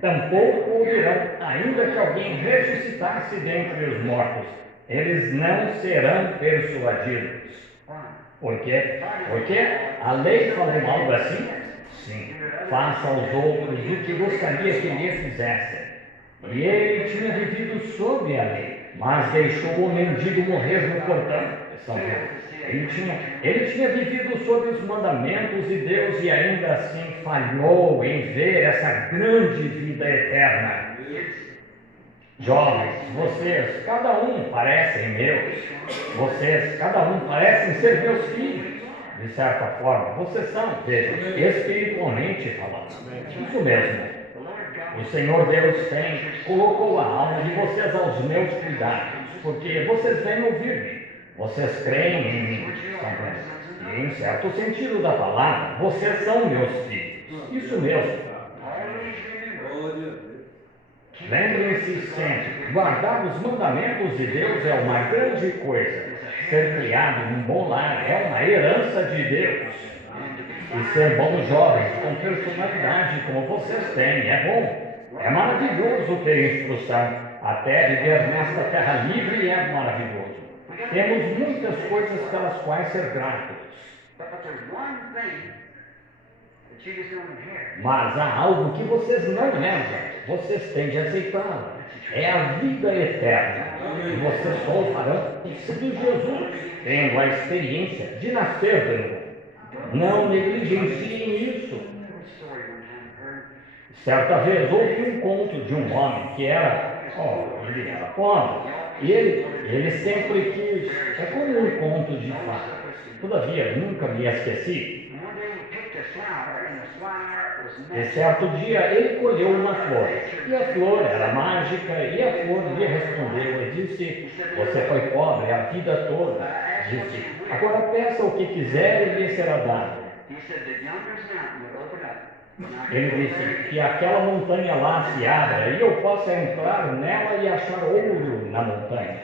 tampouco ouvirão. Ainda que alguém ressuscitasse dentre os mortos, eles não serão persuadidos. Por quê? Porque a lei falou algo assim? Sim. Faça aos outros o que gostaria que lhe fizessem. E ele tinha vivido sob a lei. mas deixou o mendigo morrer no portão. Estão vendo? Ele tinha vivido sob os mandamentos de Deus e ainda assim falhou em ver essa grande vida eterna. Jovens, vocês, cada um parecem meus. Vocês, cada um parecem ser meus filhos. De certa forma, vocês são, vejam, espiritualmente falando. Isso mesmo. O Senhor Deus colocou a alma de vocês aos meus cuidados, porque vocês vêm ouvir-me. Vocês creem em mim, estão vendo? E em certo sentido da palavra, vocês são meus filhos. Isso mesmo. Lembrem-se sempre, guardar os mandamentos de Deus é uma grande coisa. Ser criado num bom lar é uma herança de Deus. E ser bons jovens com personalidade como vocês têm é bom. É maravilhoso ter instrução. Até viver nesta terra livre é maravilhoso. Temos muitas coisas pelas quais ser gratos. Mas há algo que vocês não lembram. Vocês têm de aceitá-lo. É a vida eterna. E vocês só o farão sendo Jesus, tendo a experiência de nascer de novo. Não negligenciem isso. Certa vez houve um conto de um homem que ele era pobre. E ele sempre quis, é como um conto de fadas. Todavia, nunca me esqueci. E certo dia ele colheu uma flor, e a flor era mágica, e a flor lhe respondeu e disse: você foi pobre a vida toda. Disse: agora peça o que quiser e lhe será dado. Ele disse: que aquela montanha lá se abra e eu possa entrar nela e achar ouro na montanha.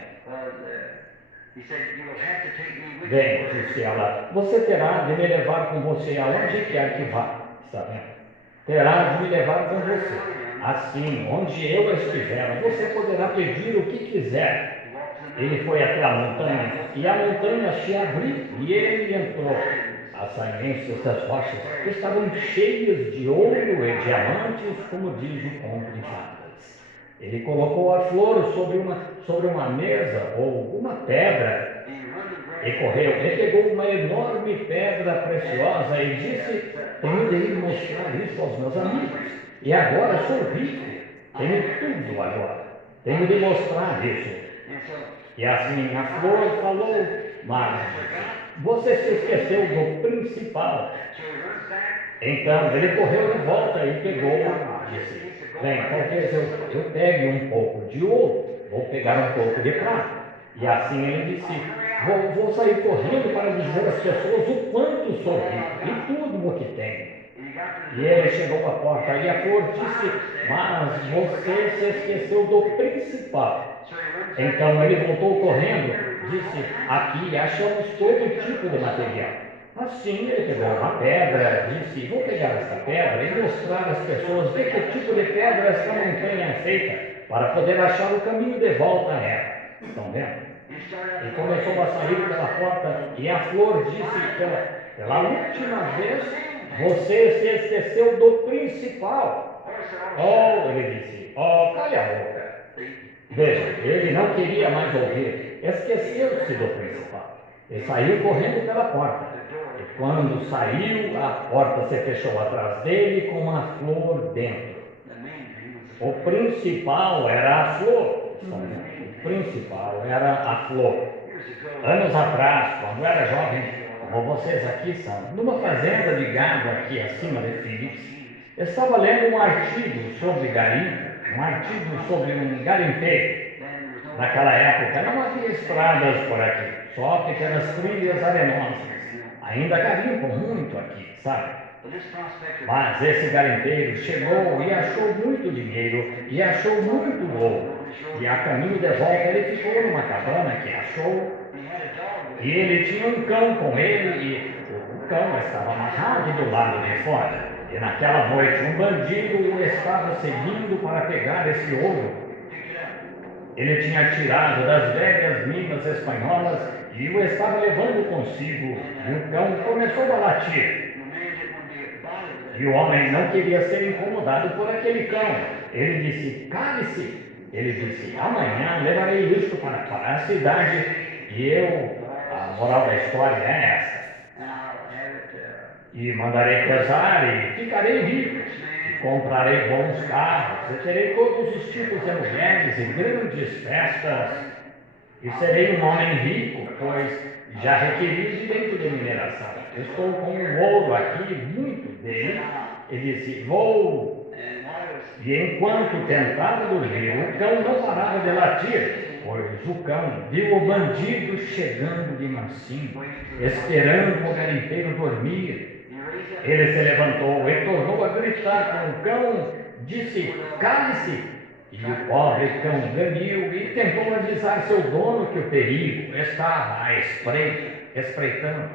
Bem, disse ela, você terá de me levar com você aonde quer que vá. Está vendo? Terá de me levar com você. Assim, onde eu estiver, você poderá pedir o que quiser. Ele foi até a montanha e a montanha se abriu e ele entrou. As saídas das rochas estavam cheias de ouro e diamantes, como diz o conto de fadas. Ele colocou a flor sobre uma mesa ou uma pedra e correu. Ele pegou uma enorme pedra preciosa e disse: tenho de ir mostrar isso aos meus amigos. E agora sou rico. Tenho tudo agora. Tenho de mostrar isso. E assim a flor falou: mas você se esqueceu do principal. Então ele correu de volta e pegou e disse: bem, talvez eu pegue um pouco de ouro, vou pegar um pouco de prata. E assim ele disse: vou sair correndo para dizer às pessoas o quanto sou rico e tudo o que tenho. E ele chegou à porta e a flor disse: mas você se esqueceu do principal. Então ele voltou correndo, disse: aqui achamos todo tipo de material. Assim ele pegou uma pedra, disse: vou pegar esta pedra e mostrar às pessoas de que tipo de pedra esta montanha é feita, para poder achar o caminho de volta a ela. Estão vendo? E começou a sair pela porta e a flor disse pela última vez: você se esqueceu do principal. Oh, ele disse: oh, cale a boca. Veja, ele não queria mais ouvir, esqueceu-se do principal. E saiu correndo pela porta. E quando saiu, a porta se fechou atrás dele com a flor dentro. O principal era a flor. O principal era a flor. Anos atrás, quando era jovem, como vocês aqui são, numa fazenda de gado aqui acima de Phoenix, estava lendo um artigo sobre garimpo, um artigo sobre um garimpeiro. Naquela época não havia estradas por aqui, só pequenas trilhas arenosas. Ainda garimpam muito aqui, sabe? Mas esse garimpeiro chegou e achou muito dinheiro e achou muito ouro. E a caminho de volta ele ficou numa cabana que achou. E ele tinha um cão com ele e o cão estava amarrado do lado de fora. E naquela noite um bandido o estava seguindo para pegar esse ouro. Ele tinha tirado das velhas minas espanholas e o estava levando consigo. E o cão começou a latir. E o homem não queria ser incomodado por aquele cão. Ele disse: cale-se. Ele disse: amanhã levarei isto para a cidade e a moral da história é essa. E mandarei pesar e ficarei rico, e comprarei bons carros, e terei todos os tipos de mulheres e grandes festas, e serei um homem rico, pois já requeri direito de mineração. Estou com um ouro aqui, muito dele. Ele disse: vou. E enquanto tentava dormir, o cão não parava de latir, pois o cão viu o bandido chegando de mansinho, esperando o garimpeiro dormir. Ele se levantou e tornou a gritar com o cão, disse: cale-se! E o pobre cão ganiu e tentou avisar seu dono que o perigo estava à espreitando.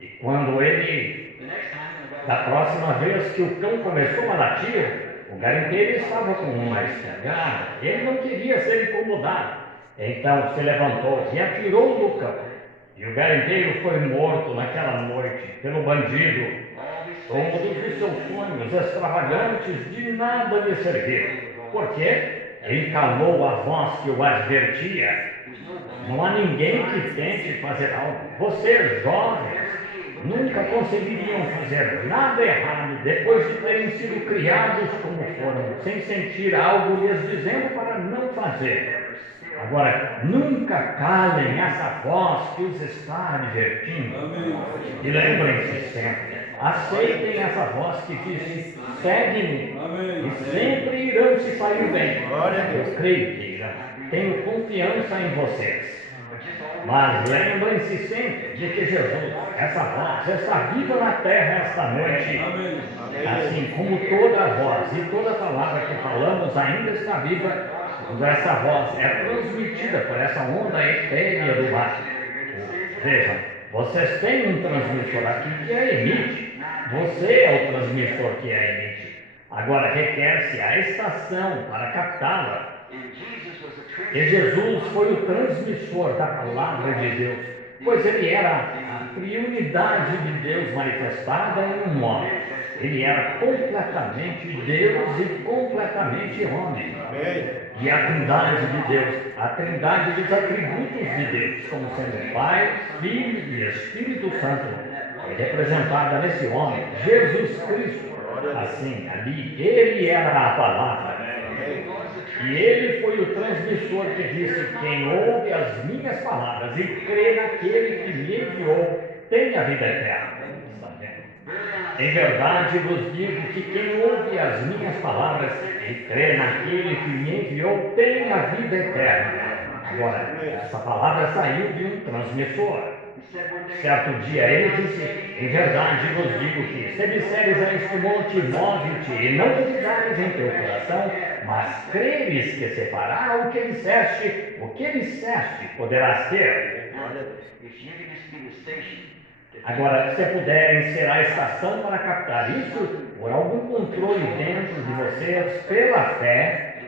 E quando da próxima vez que o cão começou a latir, o garimpeiro estava com uma espingarda. Ele não queria ser incomodado. Então se levantou e atirou no cão. E o garimpeiro foi morto naquela noite pelo bandido. Todos os seus sonhos extravagantes de nada lhe serviram. Porque ele calou a voz que o advertia. Não há ninguém que tente fazer algo. Vocês, jovens, nunca conseguiriam fazer nada errado depois de terem sido criados como foram, sem sentir algo lhes dizendo para não fazer. Agora, nunca calem essa voz que os está advertindo. E lembrem-se sempre, aceitem essa voz que diz: segue-me, e sempre irão se sair bem. Eu creio que irão. Tenho confiança em vocês. Mas lembrem-se sempre de que Jesus, essa voz, está viva na terra esta noite. Assim como toda a voz e toda a palavra que falamos ainda está viva, quando essa voz é transmitida por essa onda etérea do ar. Vejam, vocês têm um transmissor aqui que a emite. Você é o transmissor que a emite. Agora requer-se a estação para captá-la. E Jesus foi o transmissor da palavra de Deus, pois ele era a triunidade de Deus manifestada em um homem. Ele era completamente Deus e completamente homem. E a trindade de Deus, a trindade dos atributos de Deus, como sendo Pai, Filho e Espírito Santo, é representada nesse homem, Jesus Cristo. Assim, ali, ele era a palavra. E ele foi o transmissor que disse: quem ouve as minhas palavras e crê naquele que me enviou, tem a vida eterna. Está vendo? Em verdade vos digo que quem ouve as minhas palavras e crê naquele que me enviou, tem a vida eterna. Agora, essa palavra saiu de um transmissor. Certo dia ele disse: em verdade vos digo que, se disseres a este monte, move-te, e não duvidares em teu coração, mas creres que se fará o que disseste, poderás ter. Agora, se puderem ser a estação para captar isso, por algum controle dentro de vocês, pela fé,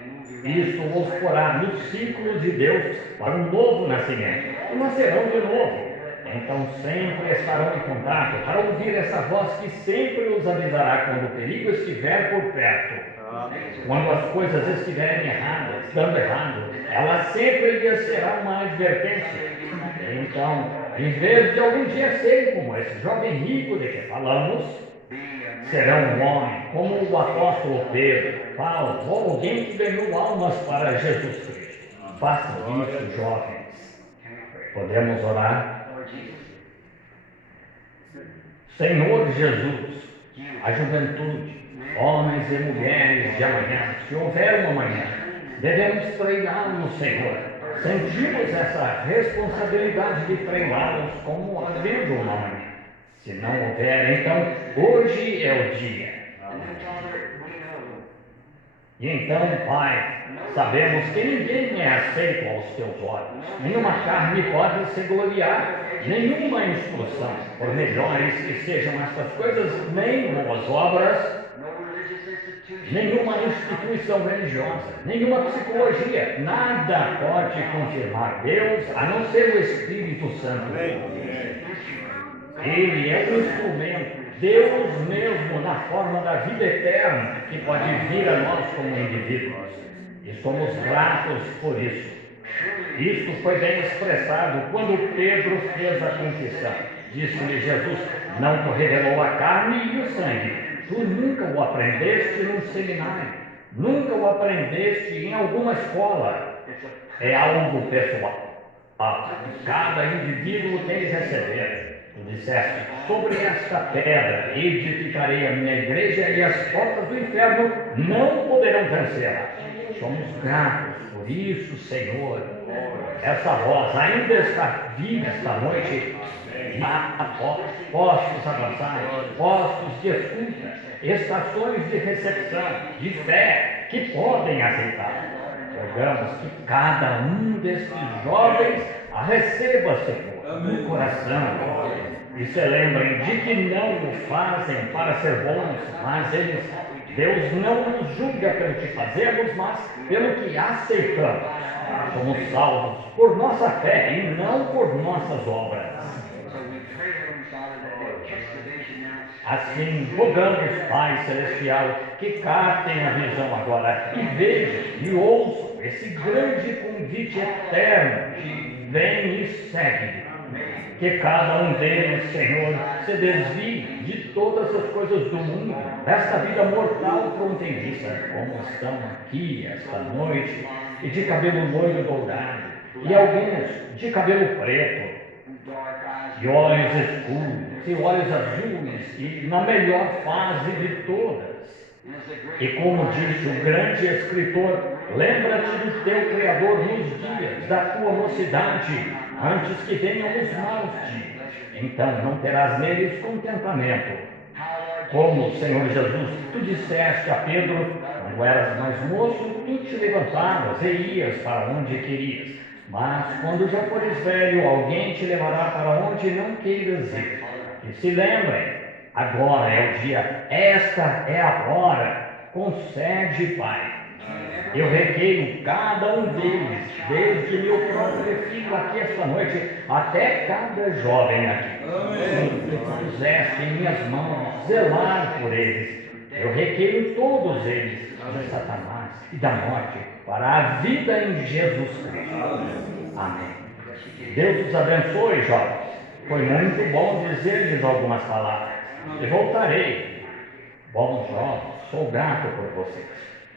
isto os porá no ciclo de Deus para um novo nascimento, e nascerão de novo. Então sempre estarão em contato para ouvir essa voz que sempre os avisará quando o perigo estiver por perto. Quando as coisas estiverem dando errado, ela sempre lhes será uma advertência. Então, em vez de algum dia serem como esse jovem rico de que falamos, serão um homem como o apóstolo Pedro, Paulo ou alguém que ganhou almas para Jesus Cristo. Façam isso, jovens. Podemos orar? Senhor Jesus, a juventude, homens e mulheres de amanhã, se houver um amanhã, devemos treiná-los, Senhor. Sentimos essa responsabilidade de treiná-los como havendo uma amanhã. Se não houver, então, hoje é o dia. E então, Pai, sabemos que ninguém é aceito aos teus olhos. Nenhuma carne pode se gloriar, nenhuma instrução, por melhores que sejam estas coisas, nem boas obras, nenhuma instituição religiosa, nenhuma psicologia, nada pode confirmar Deus a não ser o Espírito Santo. Ele é um instrumento, Deus mesmo, na forma da vida eterna, que pode vir a nós como indivíduos. e somos gratos por isso. Isto foi bem expressado quando Pedro fez a confissão. Disse-lhe Jesus: não te revelou a carne e o sangue. Tu nunca o aprendeste num seminário, nunca o aprendeste em alguma escola. É algo pessoal. Cada indivíduo tem de receber. Tu disseste: sobre esta pedra edificarei a minha igreja e as portas do inferno não poderão vencê-la. Somos gratos por isso, Senhor. Essa voz ainda está viva esta noite. Há postos avançados, postos de escuta, estações de recepção, de fé, que podem aceitar. Rogamos que cada um destes jovens a receba, Senhor, no coração. E se lembrem de que não o fazem para ser bons, mas Deus não nos julga pelo que fazemos, mas pelo que aceitamos. Somos salvos por nossa fé e não por nossas obras. Assim, rogamos, Pai Celestial, que captem a visão agora e vejam e ouçam esse grande convite eterno que vem e segue. Que cada um deles, Senhor, se desvie de todas as coisas do mundo, desta vida mortal fronteiriça, como estão aqui esta noite, e de cabelo loiro dourado, e alguns de cabelo preto, de olhos escuros, e olhos azuis, e na melhor fase de todas. E como disse o grande escritor, lembra-te do teu Criador nos dias da tua mocidade, antes que venham os maus dias. Então não terás neles contentamento. Como, Senhor Jesus, tu disseste a Pedro, quando eras mais moço, tu te levantavas e ias para onde querias. Mas quando já fores velho, alguém te levará para onde não queiras ir. E se lembrem, agora é o dia, esta é a hora. Concede, Pai. Eu requeiro cada um deles, desde meu próprio filho aqui esta noite, até cada jovem aqui. Se tu puseste em minhas mãos zelar por eles, eu requeiro todos eles de Satanás e da morte para a vida em Jesus Cristo. Amém. Deus os abençoe, jovens. Foi muito bom dizer-lhes algumas palavras. E voltarei. Bons jovens, sou grato por vocês.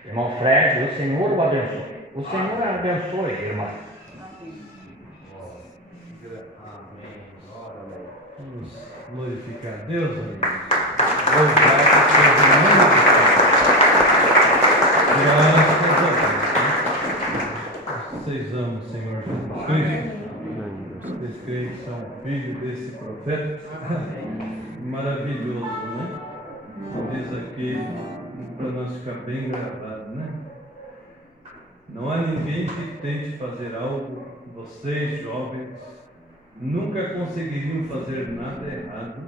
Irmão Fred, o Senhor o abençoe. O Senhor abençoe, irmão. Vamos glorificar a Deus, amigos. Graças a Deus. Vocês amam o Senhor Jesus Cristo. Vocês creem que são filhos desse profeta. Maravilhoso, né? Diz aqui, para nós ficar bem gravado, né? Não há ninguém que tente fazer algo, vocês jovens nunca conseguiriam fazer nada errado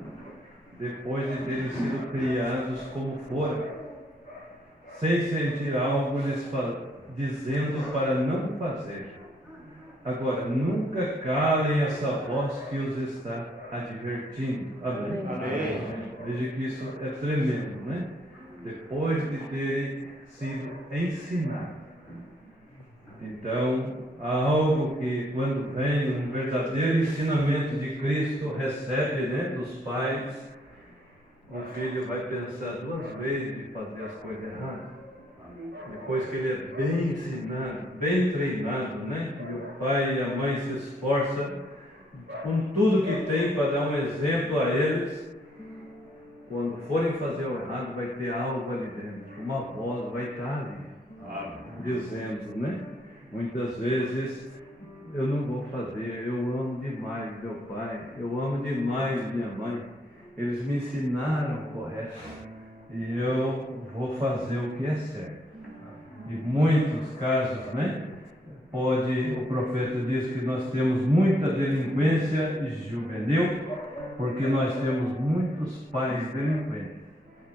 depois de terem sido criados como foram, sem sentir algo lhes dizendo para não fazer. Agora, nunca calem essa voz que os está advertindo. Amém. Amém. Veja que isso é tremendo, né? Depois de terem sido ensinados. Então, há algo que, quando vem um verdadeiro ensinamento de Cristo, recebe, né, dos pais, o filho vai pensar duas vezes de fazer as coisas erradas. Depois que ele é bem ensinado, bem treinado, né? E o pai e a mãe se esforçam com tudo que tem para dar um exemplo a eles. Quando forem fazer o errado, vai ter algo ali dentro, uma voz vai estar ali, dizendo, né? Muitas vezes, eu não vou fazer, eu amo demais meu pai, eu amo demais minha mãe, eles me ensinaram correto, e eu vou fazer o que é certo. Em muitos casos, né? O profeta diz que nós temos muita delinquência juvenil, porque nós temos muitos pais delinquentes.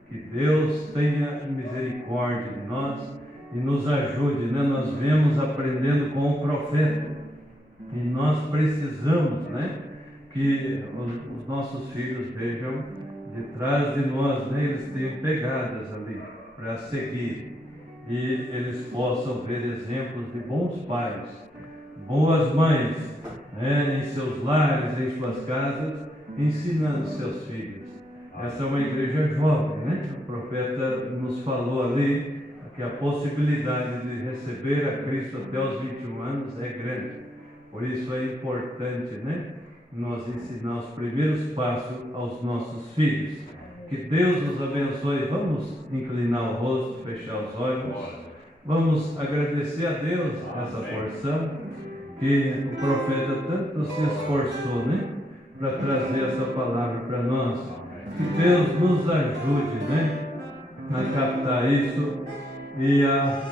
Que Deus tenha misericórdia de nós e nos ajude, né? Nós vemos aprendendo com o profeta e nós precisamos, né? Que os nossos filhos vejam de trás de nós, né? Eles têm pegadas ali para seguir. e eles possam ver exemplos de bons pais, boas mães, né, em seus lares, em suas casas, ensinando seus filhos. Essa é uma igreja jovem, né? O profeta nos falou ali que a possibilidade de receber a Cristo até os 21 anos é grande. Por isso é importante, né, nós ensinar os primeiros passos aos nossos filhos. Que Deus nos abençoe. Vamos inclinar o rosto, fechar os olhos. Vamos agradecer a Deus essa porção que o profeta tanto se esforçou, né, para trazer essa palavra para nós. Que Deus nos ajude, né, a captar isso e a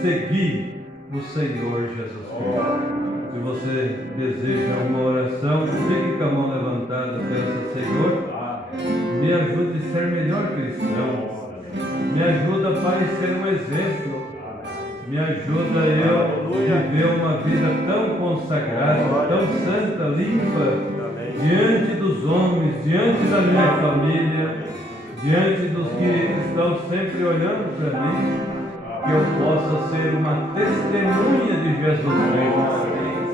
seguir o Senhor Jesus Cristo. Se você deseja uma oração, fique com a mão levantada, peça: Senhor, me ajude a ser melhor cristão. Me ajuda, Pai, a ser um exemplo. Me ajuda eu viver uma vida tão consagrada, tão santa, limpa, diante dos homens, diante da minha família, diante dos que estão sempre olhando para mim, que eu possa ser uma testemunha de Jesus Cristo,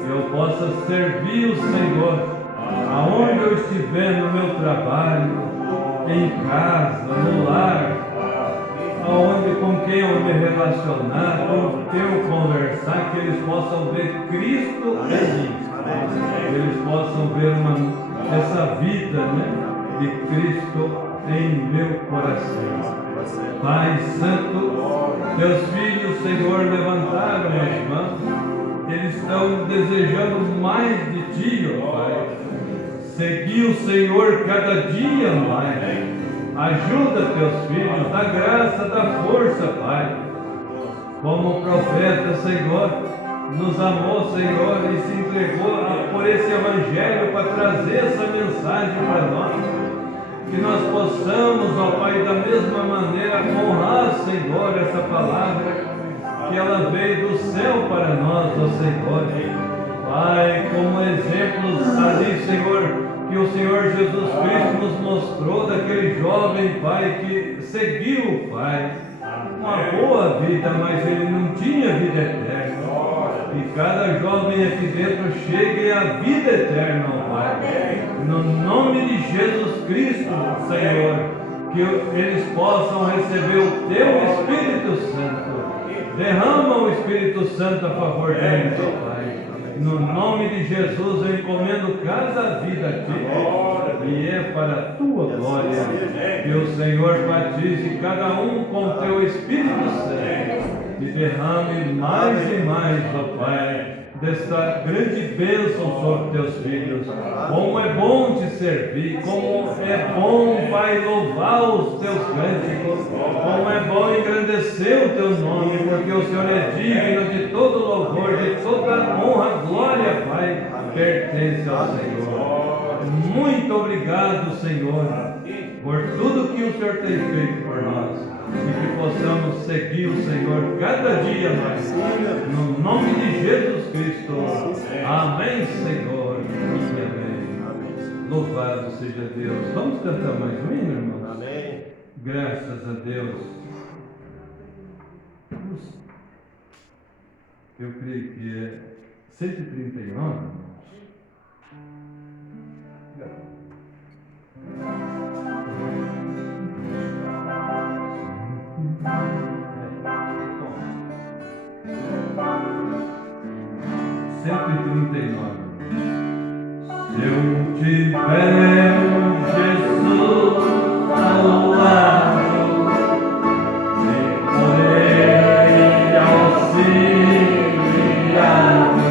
que eu possa servir o Senhor, aonde eu estiver, no meu trabalho, em casa, no lar, aonde, com quem eu me relacionar, com quem eu conversar, que eles possam ver Cristo em mim, que eles possam ver essa vida, né, de Cristo em meu coração. Pai Santo, teus filhos, Senhor, levantaram as mãos, eles estão desejando mais de Ti, ó Pai. Seguir o Senhor cada dia mais. Ajuda teus filhos, dá graça, dá força, Pai. Como o profeta, Senhor, nos amou, Senhor, e se entregou por esse Evangelho para trazer essa mensagem para nós. Que nós possamos, ó Pai, da mesma maneira honrar, Senhor, essa palavra, que ela veio do céu para nós, ó Senhor. Pai, como exemplos ali, Senhor, que o Senhor Jesus Cristo nos mostrou daquele jovem, Pai, que seguiu, Pai, uma boa vida, mas ele não tinha vida eterna. E cada jovem aqui dentro chegue à vida eterna, ó Pai. No nome de Jesus Cristo, Senhor, que eles possam receber o Teu Espírito Santo. Derrama o Espírito Santo a favor deles, ó Pai. No nome de Jesus eu encomendo cada vida aqui, e é para a Tua glória, que o Senhor batize cada um com Teu Espírito Santo e derrame mais e mais, ó Pai, desta grande bênção sobre Teus filhos. Como é bom Te servir, como é bom, Pai, louvar os Teus cânticos, como é bom engrandecer o Teu nome, porque o Senhor é digno de todo louvor, de toda honra, glória, Pai, pertence ao Senhor. Muito obrigado, Senhor, por tudo que o Senhor tem feito por nós, e que possamos seguir o Senhor cada dia mais, no nome de Jesus Cristo. Amém, Senhor, e amém. Louvado seja Deus. Vamos cantar mais um hino, irmãos? Amém. Graças a Deus. Eu creio que é 139, irmãos. Se eu tiver Jesus ao lado, se por Ele auxiliado,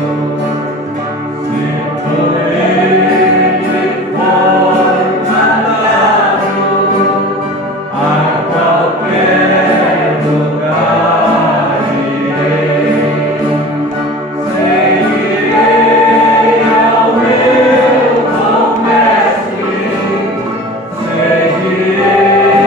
se por Ele for mandado a qualquer lugar irei, seguirei ao meu bom mestre, seguirei.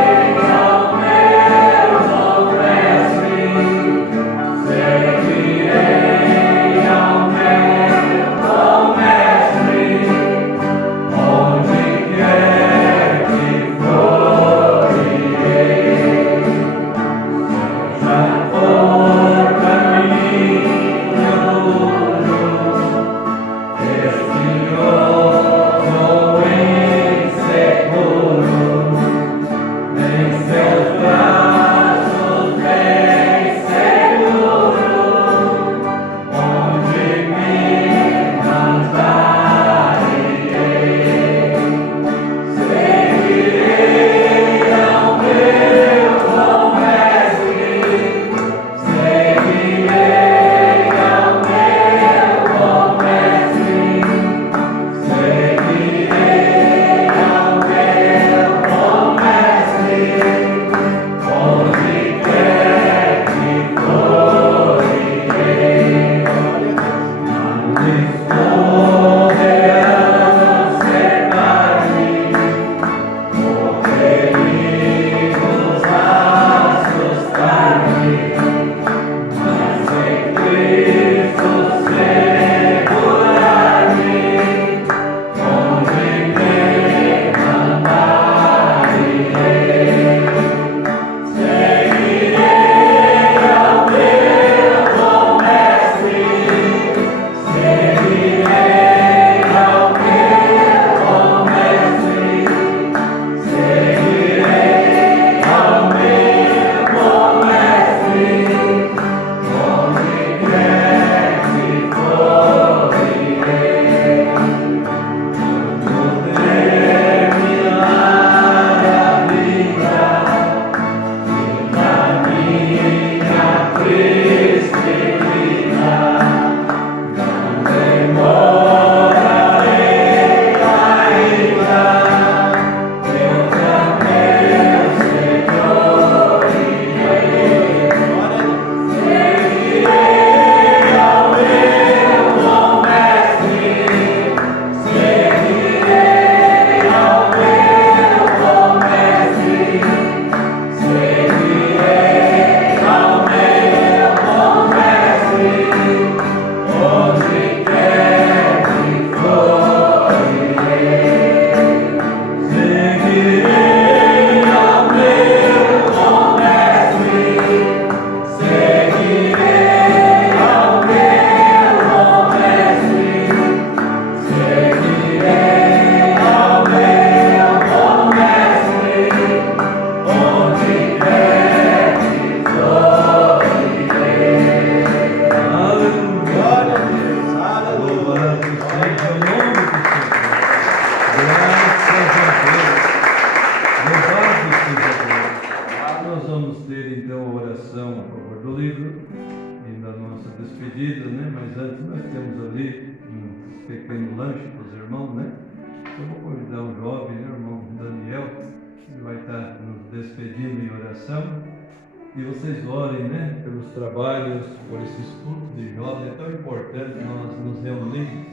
E vocês orem, né, pelos trabalhos, por esse estudo de jovens. É tão importante nós nos reunirmos.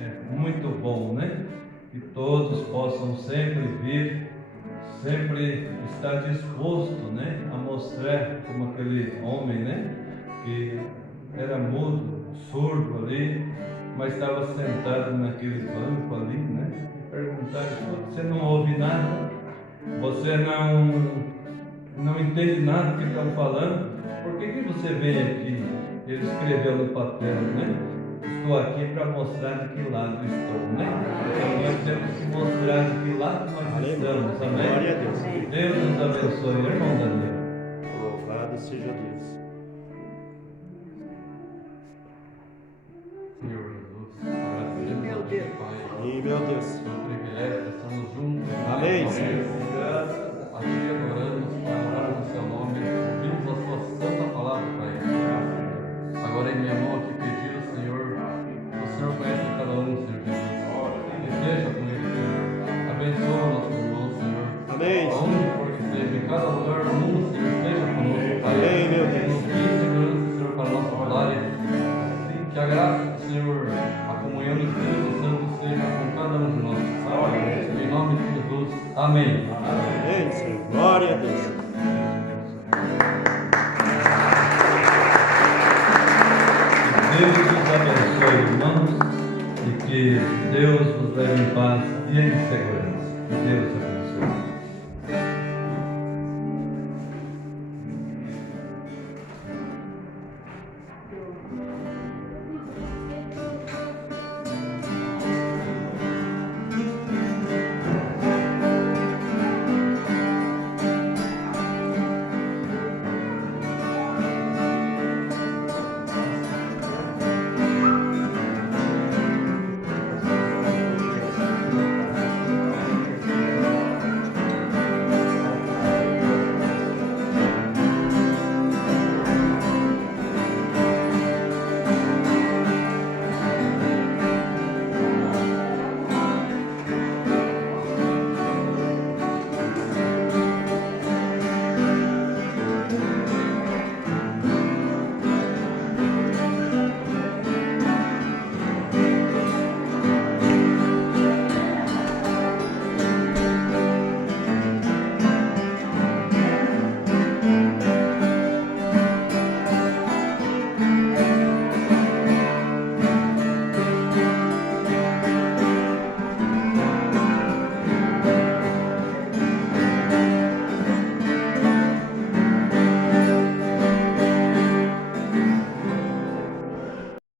É muito bom, né? Que todos possam sempre vir, sempre estar disposto, né, a mostrar como aquele homem, né, que era mudo, surdo ali, mas estava sentado naquele banco ali, né? E perguntaram: você não ouve nada? Você não entende nada do que estão falando? Por que você veio aqui? Ele escreveu no papel, né? Estou aqui para mostrar de que lado estou, né? Então nós temos que mostrar de que lado nós estamos, amém? Glória a Deus. Deus nos abençoe, irmão Daniel. Louvado seja Deus. Senhor Jesus, agradecemos ao Deus, Pai. E meu Deus. Pelo privilégio de estarmos juntos. Amém, Senhor. Graças a Ti adoramos, Pai, oramos no Seu nome, ouvimos a Sua santa palavra, Pai. Agora em minha mão aqui pedir ao Senhor, o Senhor conhece cada um, Senhor Jesus. Esteja com ele, Senhor. Abençoa nosso irmão, Senhor. Amém, Senhor. Aonde for que esteja, em cada lugar do mundo, Senhor, esteja conosco, Pai. Amém, meu Deus. Nos guie em segurança, Senhor, para nossos lares. Que a graça do Senhor, a comunhão do Espírito Santo seja com cada um de nós. Em nome de Jesus. Amém. Amém, Senhor. Glória a Deus. Que Deus nos abençoe, irmãos, e que Deus nos leve em paz e em segurança. Que Deus abençoe.